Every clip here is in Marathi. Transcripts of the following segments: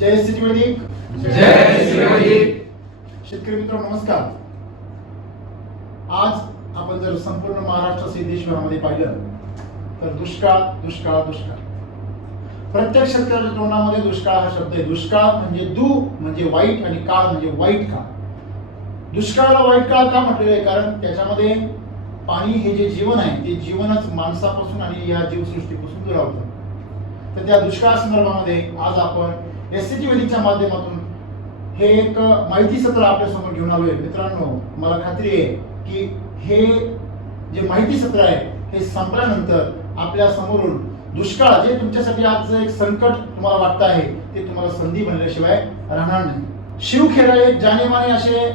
जय श्री वैदिक. जय श्री वैदिक. शेतकरी मित्र नमस्कार. आज आपण जर संपूर्ण महाराष्ट्रासह देशभरामध्ये पाहिलं तर दुष्काळ दुष्काळ दुष्काळ. प्रत्येक शेतकऱ्याच्या तोंडामध्ये दुष्काळ हा शब्द आहे. दुष्काळ म्हणजे दु म्हणजे वाईट आणि काळ म्हणजे वाईट काळ. दुष्काळाला वाईट काळ का म्हटलेलं आहे? कारण त्याच्यामध्ये पाणी हे जे जीवन आहे ते जीवनच माणसापासून आणि या जीवसृष्टीपासून दुरावतं. तर त्या दुष्काळ संदर्भामध्ये आज आपण एससीटी वैदिकच्या माध्यमातून हे एक माहिती सत्र आपल्या समोर घेऊन आलोय. मित्रांनो, मला खात्री आहे की हे जे माहिती सत्र आहे हे संपल्यानंतर आपल्या समोरून दुष्काळ जे तुमच्यासाठी आज एक संकट तुम्हाला वाटत आहे ते तुम्हाला संधी बनल्याशिवाय राहणार नाही. शिव खेरा एक जानेमाने असे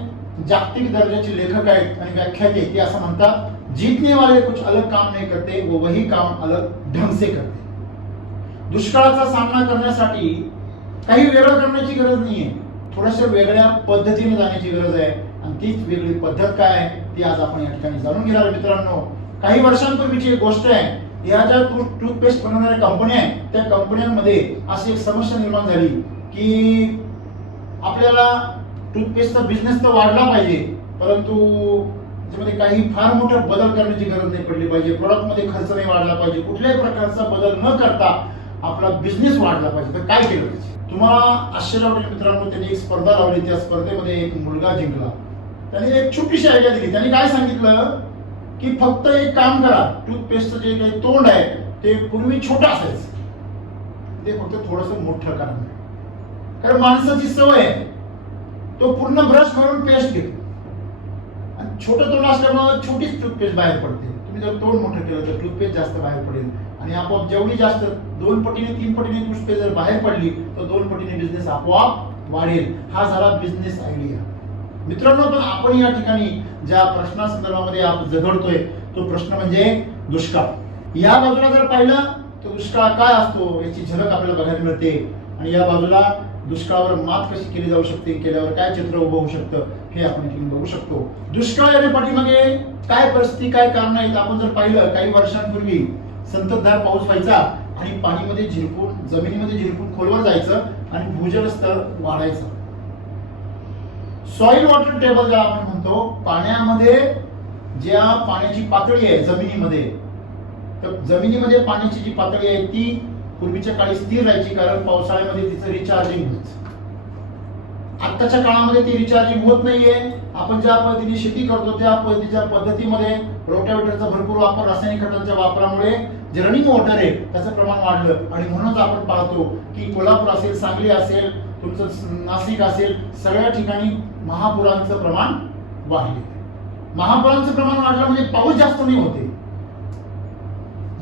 जागतिक दर्जाचे लेखक आहेत आणि व्याख्याते. ते असं म्हणतात, जीतने वाले कुछ अलग काम नहीं करते वो वही काम अलग ढंग से करते. दुष्काळाचा सामना करण्यासाठी काही वेगळं करण्याची गरज नाहीये, थोड्याशा वेगळ्या पद्धतीने जाण्याची गरज आहे. आणि तीच वेगळी पद्धत काय आहे ती आज आपण या ठिकाणी जाणून घेणार आहे. मित्रांनो, काही वर्षांपूर्वीची एक गोष्ट आहे. या ज्या टूथपेस्ट बनवणाऱ्या कंपन्या आहेत त्या कंपन्यांमध्ये अशी एक समस्या निर्माण झाली की आपल्याला टूथपेस्टचा बिझनेस तर वाढला पाहिजे, परंतु त्यामध्ये काही फार मोठा बदल करण्याची गरज नाही पडली पाहिजे. प्रोडक्टमध्ये खर्च नाही वाढला पाहिजे, कुठल्याही प्रकारचा बदल न करता आपला बिझनेस वाढला पाहिजे. तर काय केलं पाहिजे? तुम्हाला आश्चर्य वाटेल मित्रांनो, त्यांनी एक स्पर्धा लावली. त्या स्पर्धेमध्ये एक मुलगा जिंकला. त्याने एक छोटीशी आयडिया दिली. त्यांनी काय सांगितलं की फक्त एक काम करा, टूथपेस्टचं जे काही तोंड आहे ते पूर्वी छोटं असायचं, ते फक्त थोडंसं मोठं करा. कारण माणसाची सवय आहे, तो पूर्ण ब्रश करून पेस्ट घेतो आणि छोटं तोंड असल्यामुळे छोटीच टूथपेस्ट बाहेर पडते. तुम्ही जर तोंड मोठं केलं तर टूथपेस्ट जास्त बाहेर पडेल आणि आपोआप जेवढी जास्त 2 पटीने 3 पटीने टूथपेस्ट जर बाहेर पडली तर 2 पटीने बिझनेस आपोआप वाढेल. हा झाला बिझनेस आयडिया. मित्रांनो, पण आपण या ठिकाणी ज्या प्रश्नासंदर्भामध्ये आपण झगडतोय तो प्रश्न म्हणजे दुष्काळ. या बाजूला जर पाहिलं तर दुष्काळ काय असतो याची झलक आपल्याला बघायला मिळते आणि या बाजूला दुष्काळावर मात कशी केली जाऊ शकते, केल्यावर काय चित्र उभं होऊ शकतं हे आपण इथून बघू शकतो. दुष्काळ येण्या पाठीमागे काय परिस्थिती, काय कारण आहेत आपण जर पाहिलं, काही वर्षांपूर्वी संततधार पाऊस व्हायचा आणि पाणीमध्ये झिरपून जमिनीमध्ये झिरपून खोलवर जायचं आणि भूजल स्तर वाढायचा. सॉइल वॉटर टेबल ज्याला आपण म्हणतो, पाण्यामध्ये ज्या पाण्याची पातळी आहे जमिनीमध्ये, तर जमिनीमध्ये पाण्याची जी पातळी आहे ती पूर्वीच्या काळी स्थिर राहायची, कारण पावसाळ्यामध्ये तिचं रिचार्जिंग व्हायचं. आताच्या काळामध्ये ती रिचार्जिंग होत नाहीये. आपण ज्या पद्धतीने शेती करतो त्या पद्धतीमध्ये रोटावेटरचा भरपूर वापर, रासायनिक खतांच्या वापरामुळे जे रनिंग वॉटर आहे त्याचं प्रमाण वाढलं आणि म्हणूनच आपण पाहतो की कोल्हापूर असेल, सांगली असेल, तुमचं नाशिक असेल, सगळ्या ठिकाणी महापुरांचं प्रमाण वाढले. महापुरांचं प्रमाण वाढलं म्हणजे पाऊस जास्त नाही होते,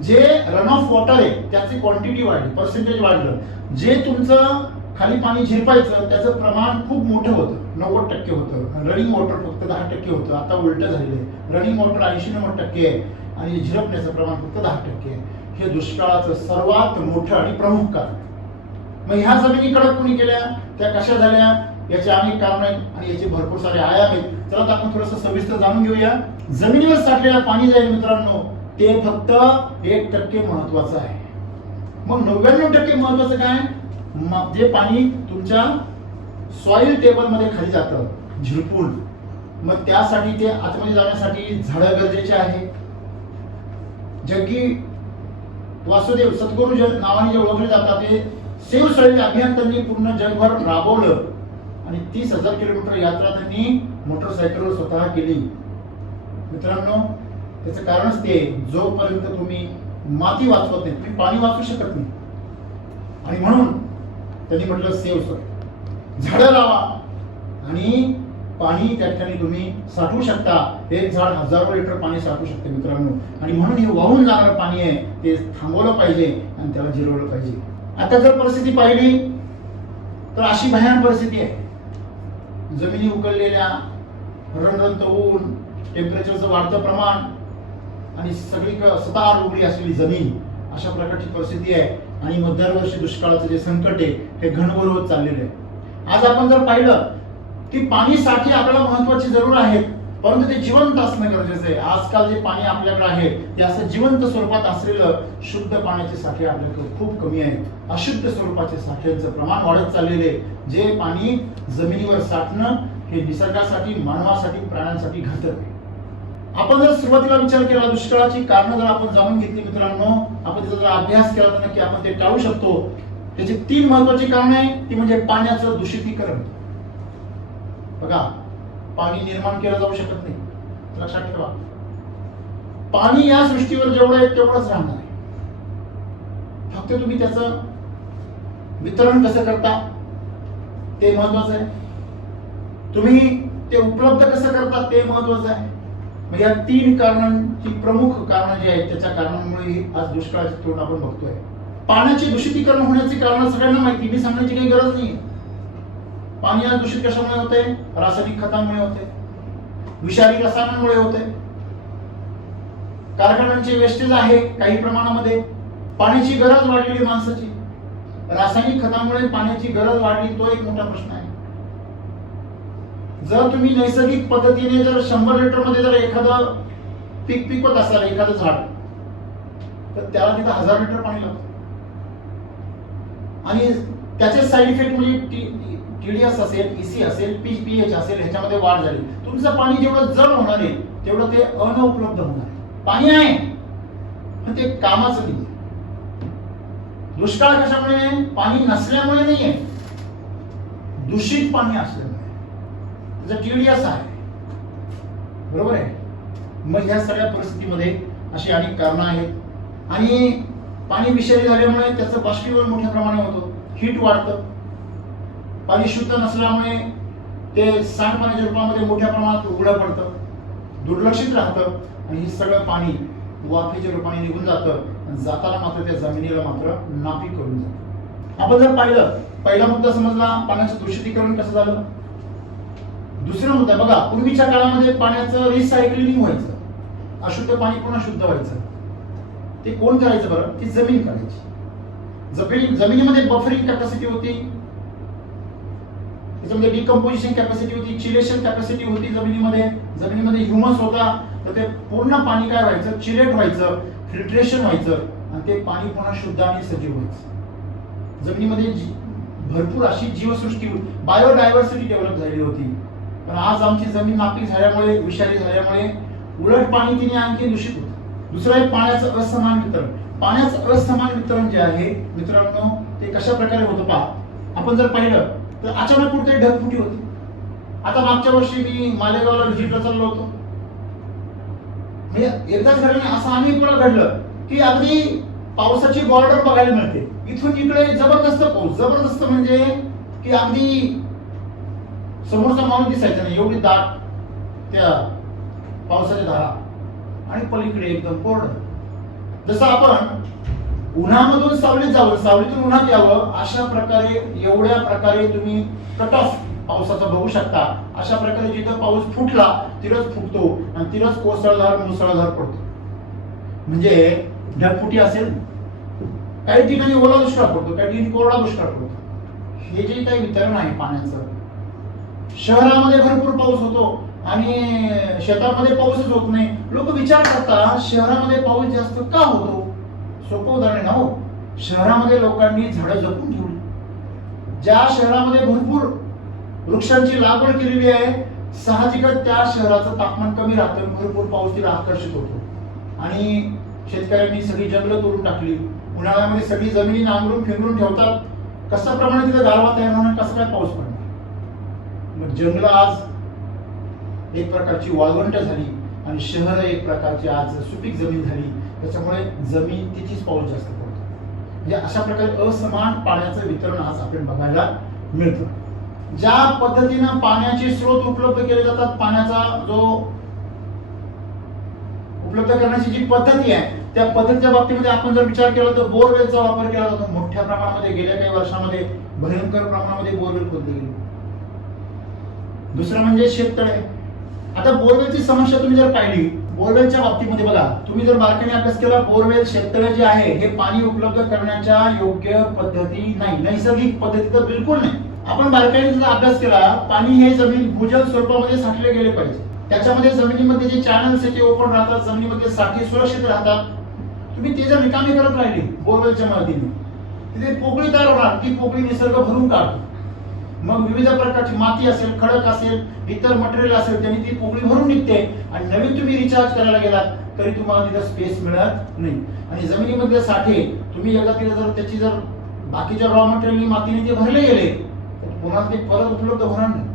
जे रन ऑफ वॉटर आहे त्याची क्वांटिटी वाढली, पर्सेंटेज वाढलं. जे तुमचं खाली पाणी झिरपायचं त्याचं प्रमाण खूप मोठं होतं, 90% होतं. रनिंग वॉटर फक्त 10% होतं. आता उलट झालेलं आहे, रनिंग वॉटर 80-90% आहे आणि झिरपण्याचं प्रमाण फक्त 10% आहे. हे दुष्काळाचं सर्वात मोठं आणि प्रमुख कारण. मग ह्या जमिनी कडक कोणी केल्या, त्या कशा झाल्या, याचे अनेक कारण आहेत आणि याचे भरपूर सारे आयाम आहेत. चला आपण थोडंसं सविस्तर जाणून घेऊया. जमिनीवर साठलेलं पाणी जाईल मित्रांनो, ते फक्त 1% महत्वाचं आहे. मग 99% महत्वाचं काय? जे पाणी तुमच्या सॉइल टेबल मध्ये खाली जातं झिरपून, मग त्यासाठी ते आतमध्ये जाण्यासाठी झाडं गरजेचे आहे. जग्गी वासुदेव सद्गुरू नावाने जे ओळखले जातात ते सेव्ह सॉइल अभियान त्यांनी पूर्ण जगभर राबवलं आणि 30,000 किलोमीटर यात्रा त्यांनी मोटरसायकलवर स्वतः केली. मित्रांनो, त्याचं कारणच ते, जोपर्यंत तुम्ही माती वाचवत नाही तुम्ही पाणी वाचू शकत नाही. आणि म्हणून त्यांनी म्हटलं सेव्ह सॉइल, झाडं लावा आणि पाणी त्या ठिकाणी तुम्ही साठवू शकता. एक झाड 1000 लिटर पाणी साठवू शकते मित्रांनो. आणि म्हणून हे वाहून जाणारं पाणी आहे ते थांबवलं पाहिजे आणि त्याला जिरवलं पाहिजे. आता जर परिस्थिती पाहिली तर अशी भयानक परिस्थिती आहे. जमिनी उकळलेल्या, रणरणत ऊन, टेम्परेचरचं वाढतं प्रमाण आणि सगळी सतार उघडी असलेली जमीन, अशा प्रकारची परिस्थिती आहे. आणि मग दरवर्षी दुष्काळाचं जे संकट आहे हे घनघोर होत चाललेलं आहे. आज आपण जर पाहिलं की पाणी साठे आपल्याला महत्वाचे जरूर आहेत, परंतु ते जिवंत असणं गरजेचं आहे. आजकाल जे पाणी आपल्याकडे आहे ते असं जिवंत स्वरूपात असलेलं शुद्ध पाण्याचे साठे आपल्याकडे खूप कमी आहेत. अशुद्ध स्वरूपाचे साठ्यांचं प्रमाण वाढत चाललेले. जे पाणी जमिनीवर साठणं हे निसर्गासाठी, मानवासाठी, प्राण्यांसाठी घातक आहे. आपण जर सुरुवातीला विचार केला, दुष्काळाची कारणं जर आपण जाणून घेतली मित्रांनो, आपण त्याचा जर अभ्यास केला तर नक्की आपण ते टाळू शकतो. त्याची 3 महत्वाची कारणे आहे. ती म्हणजे पाण्याचं दूषितीकरण. बघा, पाणी निर्माण केलं जाऊ शकत नाही, लक्षात ठेवा. पाणी या सृष्टीवर जेवढं आहे तेवढंच राहणार आहे. फक्त तुम्ही त्याचं वितरण कसं करता ते महत्वाचं आहे. तुम्ही ते उपलब्ध कसं करता ते महत्वाचं आहे. मग या 3 कारणांची प्रमुख कारण जी आहेत त्याच्या कारणांमुळे आज दुष्काळाची तोंड आपण बघतोय. पाण्याचे दूषितीकरण होण्याची कारण सगळ्यांना माहिती, मी सांगण्याची काही गरज नाही. पाणी आज दूषित कशामुळे होते? रासायनिक खतांमुळे होते, विषारी रसायनांमुळे होते, कारखान्यांचे वेस्टेज आहे काही प्रमाणामध्ये, पाण्याची गरज वाढलेली माणसाची, रासायनिक खतांमुळे पाण्याची गरज वाढली, तो एक मोठा प्रश्न आहे. जर तुम्ही नैसर्गिक पद्धतीने जर 100 लिटर मध्ये जर एखादं पीक पिकवत असाल, एखादं झाड, तर त्याला तिथं 1000 लिटर पाणी लागतं. आणि त्याचे साईड इफेक्ट म्हणजे TDS असेल, EC असेल, pH असेल, ह्याच्यामध्ये वाढ झाली. तुमचं पाणी जेवढं जड होणार आहे तेवढं ते अनुपलब्ध होणार आहे. पाणी आहे पण ते कामाचं नाही. दुष्काळ कशामुळे? पाणी नसल्यामुळे नाहीये, दूषित पाणी असल्यामुळे. त्याचं TDS आहे, बरोबर आहे. मग ह्या सगळ्या परिस्थितीमध्ये अशी अनेक कारणं आहेत. आणि पाणी विषारी झाल्यामुळे त्याचं बाष्पीभवन मोठ्या प्रमाणात होतं, हीट वाढतं. पाणी शुद्ध नसल्यामुळे ते सांडपाण्याच्या रूपामध्ये मोठ्या प्रमाणात उघडं पडतं, दुर्लक्षित राहतं. आणि हे सगळं पाणी वाफेच्या रूपाने निघून जातं आणि जाताना मात्र त्या जमिनीला मात्र नापीक करून जातं. आपण जर पाहिलं, पहिला मुद्दा समजला पाण्याचं दूषितीकरण कसं झालं. दुसरा मुद्दा बघा, पूर्वीच्या काळामध्ये पाण्याचं रिसायकलिंग व्हायचं, अशुद्ध पाणी पुन्हा शुद्ध व्हायचं. ते कोण करायचं बरं? ती जमीन करायची. जमिनीमध्ये बफरिंग कॅपॅसिटी होती, त्याच्यामध्ये डिकम्पोजिशन कॅपॅसिटी होती, चिलेशन कॅपॅसिटी होती जमिनीमध्ये. जमिनीमध्ये ह्युमस होता, तर ते पूर्ण पाणी काय व्हायचं? चिलेट व्हायचं, फिल्ट्रेशन व्हायचं आणि ते पाणी पुन्हा शुद्ध आणि सजीव व्हायचं. जमिनीमध्ये भरपूर अशी जीवसृष्टी, बायोडायव्हर्सिटी डेव्हलप झालेली होती. पण आज आमची जमीन नापीक झाल्यामुळे, विषारी झाल्यामुळे उलट पाणी तिने आणखी दूषित होतं. दुसरं आहे पाण्याचं असमान वितरण. पाण्याचं असमान वितरण जे आहे मित्रांनो, ते कशा प्रकारे होतं पहा. आपण जर पाहिलं तर अचानक कुठे ढगफुटी होती. आता मागच्या वर्षी मी मालेगावला व्हिजिटला चाललो होतो. एकदाच घडलं नाही, असं अनेक वेळा घडलं की अगदी पावसाची बॉर्डर बघायला मिळते. इथून इकडे जबरदस्त पाऊस, जबरदस्त म्हणजे की अगदी समोरचा माणूस दिसायचा नाही, एवढी दाट त्या पावसाच्या धारा. आणि पलीकडे एकदम कोरडं. जसं आपण उन्हामधून सावलीत जावं, सावलीतून उन्हात यावं, अशा प्रकारे, एवढ्या प्रकारे तुम्ही कट ऑफ पावसाचा बघू शकता. अशा प्रकारे जिथं पाऊस फुटला तिथंच फुटतो आणि तिथंच कोसळधार, मुसळधार पडतो. म्हणजे ढगफुटी असेल, काही ठिकाणी ओला दुष्काळ पडतो, काही ठिकाणी कोरडा दुष्काळ पडतो. हे जे काही वितरण आहे पाण्याचं, शहरामध्ये भरपूर पाऊस होतो आणि शेतामध्ये पाऊसच होत नाही. लोक विचार करतात शहरामध्ये पाऊस जास्त का होतो? सोपं उदाहरण आहे हो. शहरामध्ये लोकांनी झाडं जपून ठेवली. ज्या शहरामध्ये भरपूर वृक्षांची लागवड केलेली आहे, साहजिकच त्या शहराचं तापमान कमी राहतं, भरपूर पाऊस तिला आकर्षित होतो. आणि शेतकऱ्यांनी सगळी जंगलं तोडून टाकली. उन्हाळ्यामध्ये सगळी जमिनी नांगरून फिरून ठेवतात. कशा प्रमाणे तिथे गारवा तयार होणार, कसं काय पाऊस पडणार? मग जंगलं आज एक प्रकारची वाळवंट झाली आणि शहर एक प्रकारची आज सुपीक जमीन झाली. त्याच्यामुळे जमीन तिचीच पाऊस जास्त पडतो. म्हणजे अशा प्रकारे असमान पाण्याचं वितरण आज आपण बघायला मिळतं. ज्या पद्धतीनं पाण्याचे स्रोत उपलब्ध केले जातात, पाण्याचा जो उपलब्ध करण्याची जी पद्धती आहे त्या पद्धतीच्या बाबतीमध्ये आपण जर विचार केला तर बोरवेलचा वापर केला जातो मोठ्या प्रमाणामध्ये. गेल्या काही वर्षामध्ये भयंकर प्रमाणामध्ये बोरवेल खोदले गेले. दुसरं म्हणजे शेततळे. आता बोरवेलची समस्या तुम्ही जर पाहिली, बोरवेलच्या बाबतीमध्ये बघा, तुम्ही जर बारकाईने अभ्यास केला, बोरवेल, शेततळे जे आहे हे पाणी उपलब्ध करण्याच्या योग्य पद्धती नाही, नैसर्गिक पद्धती तर बिलकुल नाही. आपण बारकाईने जर अभ्यास केला, पाणी हे जमीन भूजल स्वरूपामध्ये साठले गेले पाहिजे. त्याच्यामध्ये जमिनीमध्ये जे चॅनल्स आहे ते ओपन राहतात, जमिनीमध्ये साठे सुरक्षित राहतात. तुम्ही ते जर रिकामी करत राहिली बोरवेलच्या मदतीने, तिथे पोकळी तयार होणार, ती पोकळी निसर्ग भरून काढतो. मग विविध प्रकारची माती असेल, खडक असेल, इतर मटेरियल असेल, त्यांनी ती पोकळी भरून निघते आणि नवीन तुम्ही रिचार्ज करायला गेलात तरी तुम्हाला तिथं स्पेस मिळत नाही. आणि जमिनीमधले साठे तुम्ही एकदा तिथे जर त्याची जर बाकीच्या रॉ मटेरियल मातीने ते भरले गेले तर पुन्हा ते परत उपलब्ध होणार नाही.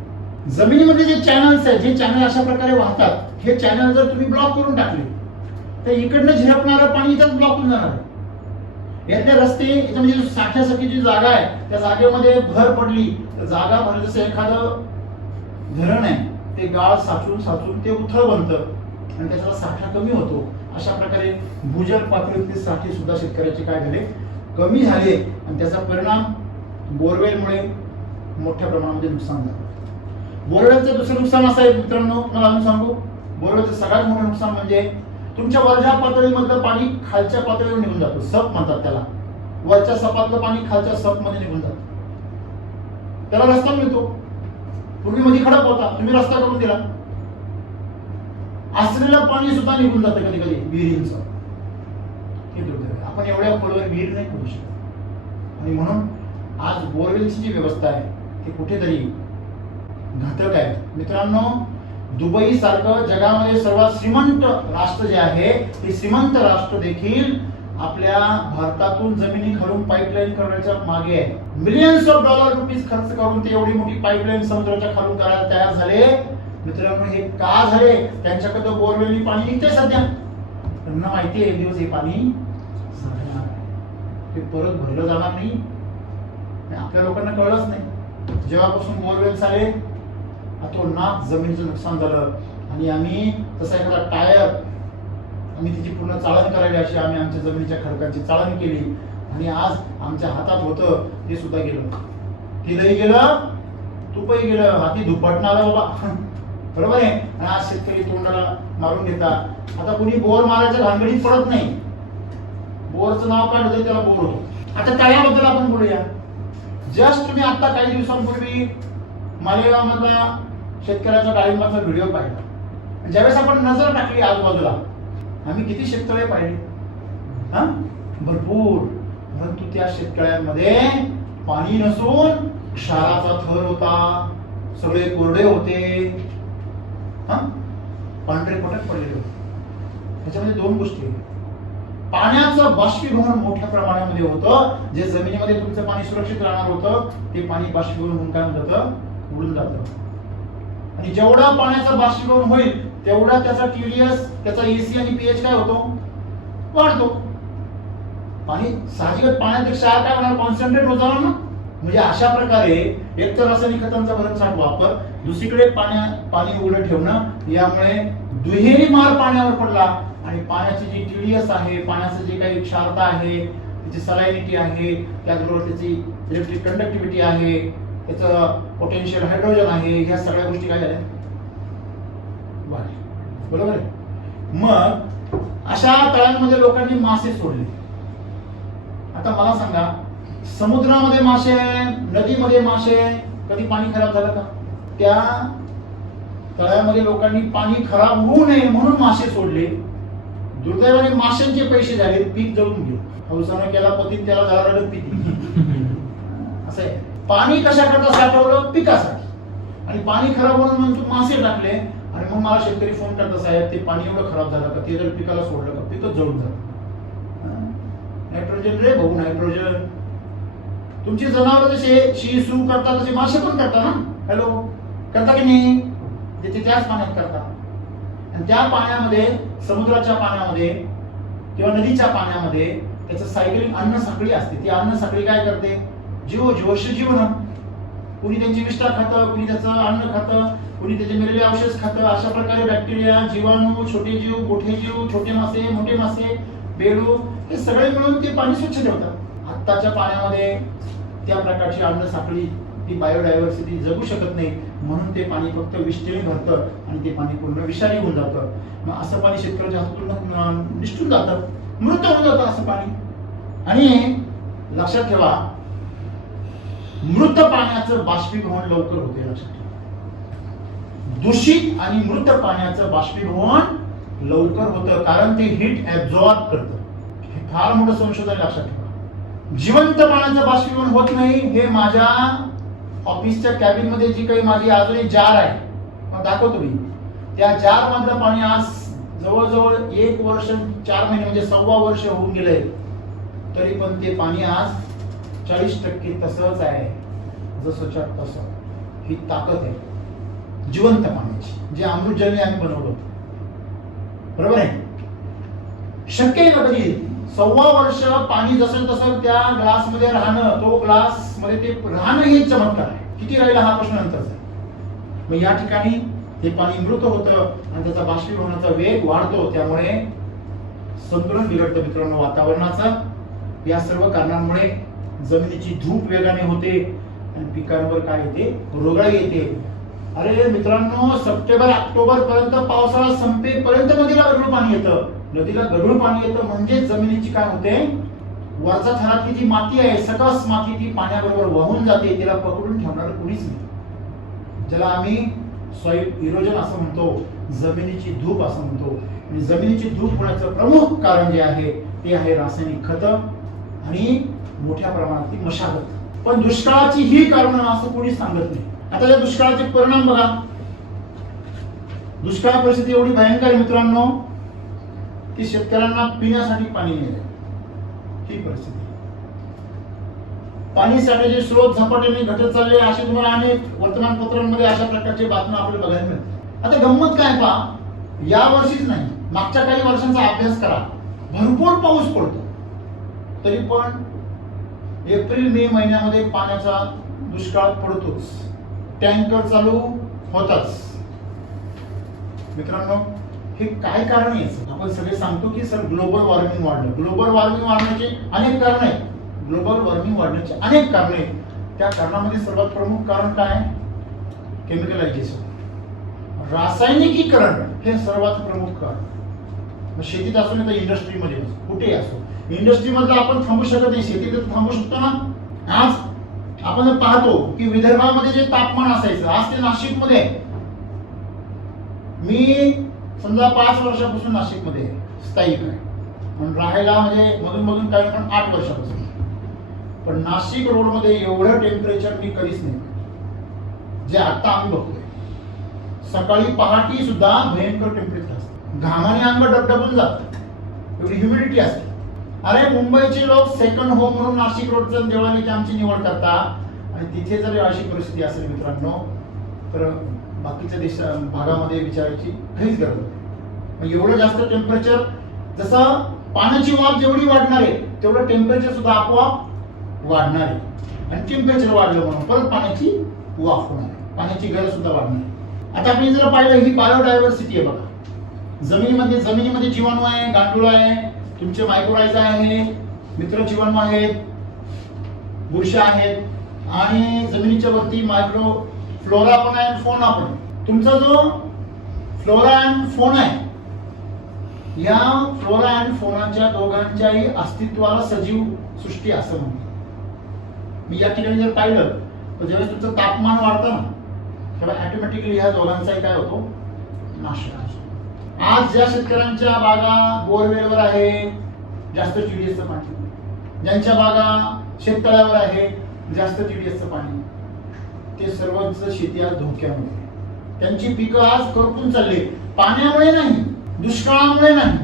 जमिनीमध्ये जे चॅनल्स आहेत, जे चॅनल अशा प्रकारे वाहतात, हे चॅनल जर तुम्ही ब्लॉक करून टाकले तर इकडनं झिरपणारं पाणी इथंच ब्लॉक होऊन जाणार आहे. यातले रस्ते, याच्यामध्ये साठ्यासाठी जी जागा आहे त्या जागेमध्ये भर पडली तर जागा भरली, जसं एखादं धरण आहे ते गाळ साचून साचून ते उथळ बनतं आणि त्याचा साठा कमी होतो. अशा प्रकारे भूजल पातळीतले साठे सुद्धा शेतकऱ्याचे काय झाले, कमी झाले आणि त्याचा परिणाम बोरवेलमुळे मोठ्या प्रमाणामध्ये नुकसान झालं. बोरवेलचं दुसरं नुकसान असं आहे मित्रांनो, मला अजून सांगू, बोरवेलचं सगळ्यात मोठं नुकसान म्हणजे तुमच्या वरच्या पातळीमधलं पाणी खालच्या पातळीवर निघून जातं. सप म्हणतात त्याला. वरच्या सपातलं पाणी खालच्या सप मध्ये निघून जातं. त्याला रस्ता मिळतो. पूर्वी मध्ये खडक होता, तुम्ही रस्ता करून दिला, असलेलं पाणी सुद्धा निघून जातं कधी कधी विहिरींचं. हे दुर्दैव आहे. आपण एवढ्या खोलवर विहीर नाही करू शकत आणि म्हणून आज बोरवेलची जी व्यवस्था आहे ती कुठेतरी घातक आहे. मित्रांनो, दुबई सारखं जगामध्ये सर्वात श्रीमंत राष्ट्र जे आहे ते श्रीमंत राष्ट्र देखील आपल्या भारतातून जमिनी खालून पाईपलाईन करण्याच्या मागे आहे. मिलियन्स ऑफ डॉलर रुपीज खर्च करून ते एवढी मोठी पाईपलाईन समुद्राच्या खालून करायला तयार झाले. मित्रांनो, हे का झाले? त्यांच्याकडे बोरवेलनी पाणी निघते सध्या, त्यांना माहिती आहे एक दिवस हे पाणी साठणार आहे, ते परत भरलं जाणार नाही. आपल्या लोकांना कळलंच नाही. जेव्हापासून बोरवेल आले अतोनात जमिनीचं नुकसान झालं आणि आम्ही तसा एखादा टायर आम्ही तिची पूर्ण चाळण करायला अशी आम्ही आमच्या जमिनीच्या खडकांची चाळण केली आणि आज आमच्या हातात होतं ते सुद्धा गेलं. तिलही गेलं, तुपही गेलं, हाती दुपटणं आलं बाबा. बरोबर आहे. आणि आज शेतकरी तोंडाला मारून घेतात. आता कुणी बोर मारायच्या भानगडीत पडत नाही. बोरचं नाव काढलं त्याला बोर होतो. आता टाळ्याबद्दल आपण बोलूया. जस्ट तुम्ही आता काही दिवसांपूर्वी मालेगाव मधला शेतकऱ्याचा डाळिंबाचा व्हिडिओ पाहिला. ज्यावेळेस आपण नजर टाकली आजूबाजूला, आम्ही किती शेततळे पाहिले, हा भरपूर, परंतु त्या शेतकऱ्यांमध्ये पाणी नसून क्षाराचा थर होता, सगळे कोरडे होते, हा पांढरे पटक पडलेले होते. त्याच्यामध्ये दोन गोष्टी आहेत. पाण्याचं बाष्पीभवन मोठ्या प्रमाणामध्ये होतं. जे जमिनीमध्ये तुमचं पाणी सुरक्षित राहणार होतं ते पाणी बाष्पीभवन होऊन काय होतं, उडून जातं. आणि जेवढा पाण्याचं बाष्पीभवन होईल तेवढा त्याचा टीडीएस, त्याचा एसी आणि पीएच काय होतो, वाढतो. पाणी साहजिकच पाण्यापेक्षा काय होणार, कॉन्सन्ट्रेट होत जाणार ना. म्हणजे अशा प्रकारे एक तर रासायनिक खतांचा भरमसाठ वापर, दुसरीकडे पाणी उघडं ठेवणं, यामुळे दुहेरी मार पाण्यावर पडला. आणि पाण्याची जी टीडीएस आहे, पाण्याचं जे काही क्षारता आहे, त्याची सलायनिटी आहे, त्याचबरोबर त्याची इलेक्ट्रिक कंडक्टिव्हिटी आहे, त्याचं पोटेन्शियल हायड्रोजन आहे, ह्या सगळ्या गोष्टी काय झाल्या, वाढल्या. बरोबर आहे. मग अशा तळ्यांमध्ये लोकांनी मासे सोडले. आता मला सांगा, समुद्रामध्ये मासे, नदीमध्ये मासे, कधी पाणी खराब झालं का? त्या तळ्यामध्ये लोकांनी पाणी खराब होऊ नये म्हणून मासे सोडले. दुर्दैवाने माशांचे पैसे झाले, पीक जळून गेले. हौसानं केला पती त्याला झाला रडत पिती. असं आहे. पाणी कशाकरता साठवलं, पिकासाठी. आणि पाणी खराब म्हणून म्हणून मासे टाकले आणि मग मला शेतकरी फोन करतात, साहेब ते पाणी एवढं खराब झालं का, ते जर पिकाला सोडलं का पिकच जळून जातं. नायट्रोजन रे भाऊ, नायट्रोजन. तुमची जनावर जसे शी सू करतात तसे मासे पण करता ना. हॅलो, करता की नाही? ते त्याच पाण्यात करतात. आणि त्या पाण्यामध्ये, समुद्राच्या पाण्यामध्ये किंवा नदीच्या पाण्यामध्ये त्याचं सायकलिंग अन्न साखळी असते. ती अन्न साखळी काय करते, जीवश जीवन. कुणी त्यांची विष्ठा खातं, कुणी त्याचं अन्न खातं, कुणी त्याचे मेलेले अवशेष खातं. अशा प्रकारे बॅक्टेरिया, जीवाणू, छोटे जीव, मोठे जीव, छोटे मासे, मोठे मासे, बेडू, हे सगळे मिळून ते पाणी स्वच्छ ठेवतात. आत्ताच्या पाण्यामध्ये त्या प्रकारची अन्न साखळी, ती बायोडायव्हर्सिटी जगू शकत नाही. म्हणून ते पाणी फक्त विष्ठेने भरतं आणि ते पाणी पूर्ण विषारी होऊन जातं. मग असं पाणी शेतकऱ्याच्या हातून निष्ठून जातं, मृत होऊन जातं असं पाणी. आणि लक्षात ठेवा, मृत पाण्याचं बाष्पीभवन लवकर होते. लक्षात ठेवा, दूषित आणि मृत पाण्याचं बाष्पीभवन लवकर होतं, कारण ते हीट ऍब्झॉर्ब करतं. हे फार मोठं संशोधन लक्षात ठेवा. जिवंत पाण्याचं बाष्पीभवन होत नाही. हे माझ्या ऑफिसच्या कॅबिन मध्ये जी काही माझी अजूनही जार आहे, मग दाखवतो मी. त्या जार मधलं पाणी आज जवळजवळ 1 वर्ष 4 महिने म्हणजे 1.25 वर्ष होऊन गेले, तरी पण ते पाणी आज 40% तसंच आहे, जसंच्या तसं. ही ताकद आहे जिवंत पाण्याची, जे अमृतजलने आम्ही बनवलं. बरोबर आहे. शक्य आहे का कधी 1.25 वर्ष पाणी जसं तसं त्या ग्लास मध्ये राहणं, तो ग्लास मध्ये ते राहणं हे चमत्कार आहे. किती राहिला हा प्रश्न नंतरचा. मग या ठिकाणी ते पाणी मृत होतं आणि त्याचा बाष्पीभवनाचा वेग वाढतो, त्यामुळे संतुलन बिघडतं मित्रांनो वातावरणाचं. या सर्व कारणांमुळे जमिनीची धूप वेगाने होते आणि पिकांवर काय येते, रोगराई येते. अरे मित्रांनो, सप्टेंबर ऑक्टोबर पर्यंत पावसाळा संपेपर्यंत नदीला गढूळ पाणी येतं. नदीला गढूळ पाणी येतं म्हणजे जमिनीची काय होते, वरच्या थरातली जी माती आहे, सकस माती, ती पाण्याबरोबर वाहून जाते. तिला पकडून ठेवणार कुणीच नाही. ज्याला आम्ही सॉइल इरोजन असं म्हणतो, जमिनीची धूप असं म्हणतो. आणि जमिनीची धूप होण्याचं प्रमुख कारण जे आहे ते आहे रासायनिक खतं आणि मोठ्या प्रमाणातली मशागत. पण दुष्काळाची ही कारणं असं कोणी सांगत नाही. आता या दुष्काळाचे परिणाम बघा. दुष्काळ परिस्थिती एवढी भयंकर आहे मित्रांनो की शेतकऱ्यांना पिण्यासाठी पाणी नाही. ही परिस्थिती. पाणी साठ्याचे स्रोत झपाट्याने घटत चालले, असे तुम्हाला अनेक वर्तमानपत्रांमध्ये अशा प्रकारचे बातम्या आपल्याला बघायला मिळतात. आता गंमत काय पहा, या वर्षीच नाही, मागच्या काही वर्षांचा अभ्यास करा. भरपूर पाऊस पडतो, तरी पण एप्रिल मे महिन्यामध्ये पाण्याचा दुष्काळ पडतोच. टँकर चालू होताच. मित्रांनो, हे काय कारण आहे? आपण सगळे सांगतो की सर ग्लोबल वॉर्मिंग वाढलं. ग्लोबल वॉर्मिंग वाढण्याचे अनेक कारण आहेत. ग्लोबल वॉर्मिंग वाढण्याचे अनेक कारण आहेत. त्या कारणामध्ये सर्वात प्रमुख कारण काय? केमिकलायझेशन, रासायनिकीकरण हे सर्वात प्रमुख कारण. मग शेतीत असो नाही तर इंडस्ट्रीमध्ये असो, कुठेही असो. इंडस्ट्रीमधलं आपण थांबू शकत नाही, शेतीत थांबू शकतो ना. आज आपण पाहतो की विदर्भामध्ये जे तापमान असायचं, आज ते नाशिकमध्ये. मी समजा 5 वर्षापासून नाशिकमध्ये स्थायिक आहे, पण राहायला म्हणजे मधून मधून काय पण 8 वर्षापासून. पण नाशिक रोड मध्ये एवढं टेम्परेचर मी कधीच नाही जे आता आम्ही बघतोय. सकाळी पहाटी सुद्धा भयंकर टेम्परेचर असतं, घामाने अंग डबडबून जातं, एवढी ह्युमिडिटी असते. अरे मुंबईचे लोक सेकंड होम म्हणून नाशिक रोडचं देवळालीची आमची निवड करतात, आणि तिथे जर अशी परिस्थिती असेल मित्रांनो, तर बाकीच्या भागामध्ये विचारायची काहीच गरज नाही. एवढं जास्त टेम्परेचर, जसं पाण्याची वाफ जेवढी वाढणार आहे तेवढं टेम्परेचर सुद्धा आपोआप वाढणार आहे. आणि टेम्परेचर वाढलं म्हणून परत पाण्याची वाफ होणार आहे, पाण्याची गरज सुद्धा वाढणार आहे. आता आपण जर पाहिलं, ही बायोडायव्हर्सिटी आहे बघा. जमिनीमध्ये जीवाणू आहे, गांडूळ आहे, तुमचे मायक्रोरायझा आहे, मित्र जीवाणू आहेत, बुरशा आहेत, आणि जमिनीच्या वरती मायक्रो फ्लोरा पण आहे, फोना पण. तुमचा जो फ्लोरा अँड फोन आहे, या फ्लोरा अँड फोनाच्या दोघांच्याही अस्तित्वाला सजीव सृष्टी असं म्हणतात. मी या ठिकाणी जर पाहिलं तर ज्यावेळेस तुमचं तापमान वाढतं ना, तेव्हा ऑटोमॅटिकली ह्या दोघांचाही काय होतो, नाश होतो. आज ज्या शेतकऱ्यांच्या बागा बोरवेलवर आहे, जास्त TDSचं पाणी. ज्यांच्या बागा शेततळ्यावर आहे, जास्त TDSचं पाणी. ते सर्वच शेती आज धोक्यामध्ये. त्यांची पिकं आज करपून चालली, पाण्यामुळे नाही, दुष्काळामुळे नाही,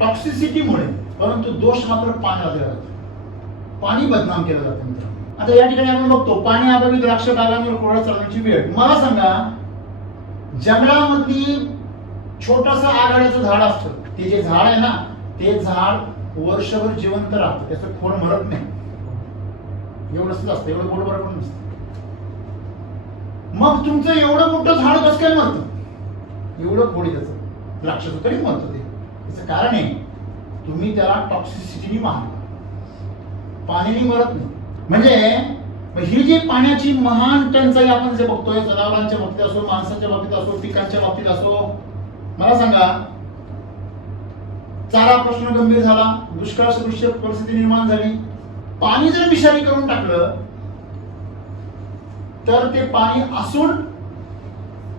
टॉक्सिसिटीमुळे. परंतु दोष मात्र पाण्याला दिला जातो, पाणी बदनाम केलं जातं मित्रांनो. आता या ठिकाणी आपण बघतो, पाणी अभावी द्राक्ष बागांवर कोरडा चालण्याची वेळ. मला सांगा, जंगलामधली छोटस आघाड्याचं झाड असतं, ते जे झाड आहे ना, ते झाड वर्षभर जिवंत राहतं, त्याचं खोड मरत नाही. एवढंच असतं, एवढं बोलबर पण नसतं. मग तुमचं एवढं मोठं झाड कसं काय मरतं? एवढं खोड त्याचं द्राक्षाचं तरी मरतं. ते त्याचं कारण आहे, तुम्ही त्याला टॉक्सिसिटीने मारता, पाण्याने मरत नाही. म्हणजे ही जी पाण्याची महान टंचाई आपण जे बघतोय, जनावरांच्या बाबतीत असो, माणसाच्या बाबतीत असो, पिकांच्या बाबतीत असो. मला सांगा, चारा प्रश्न गंभीर झाला, दुष्काळ सदृश्य परिस्थिती निर्माण झाली. पाणी जर विषारी करून टाकलं तर ते पाणी असून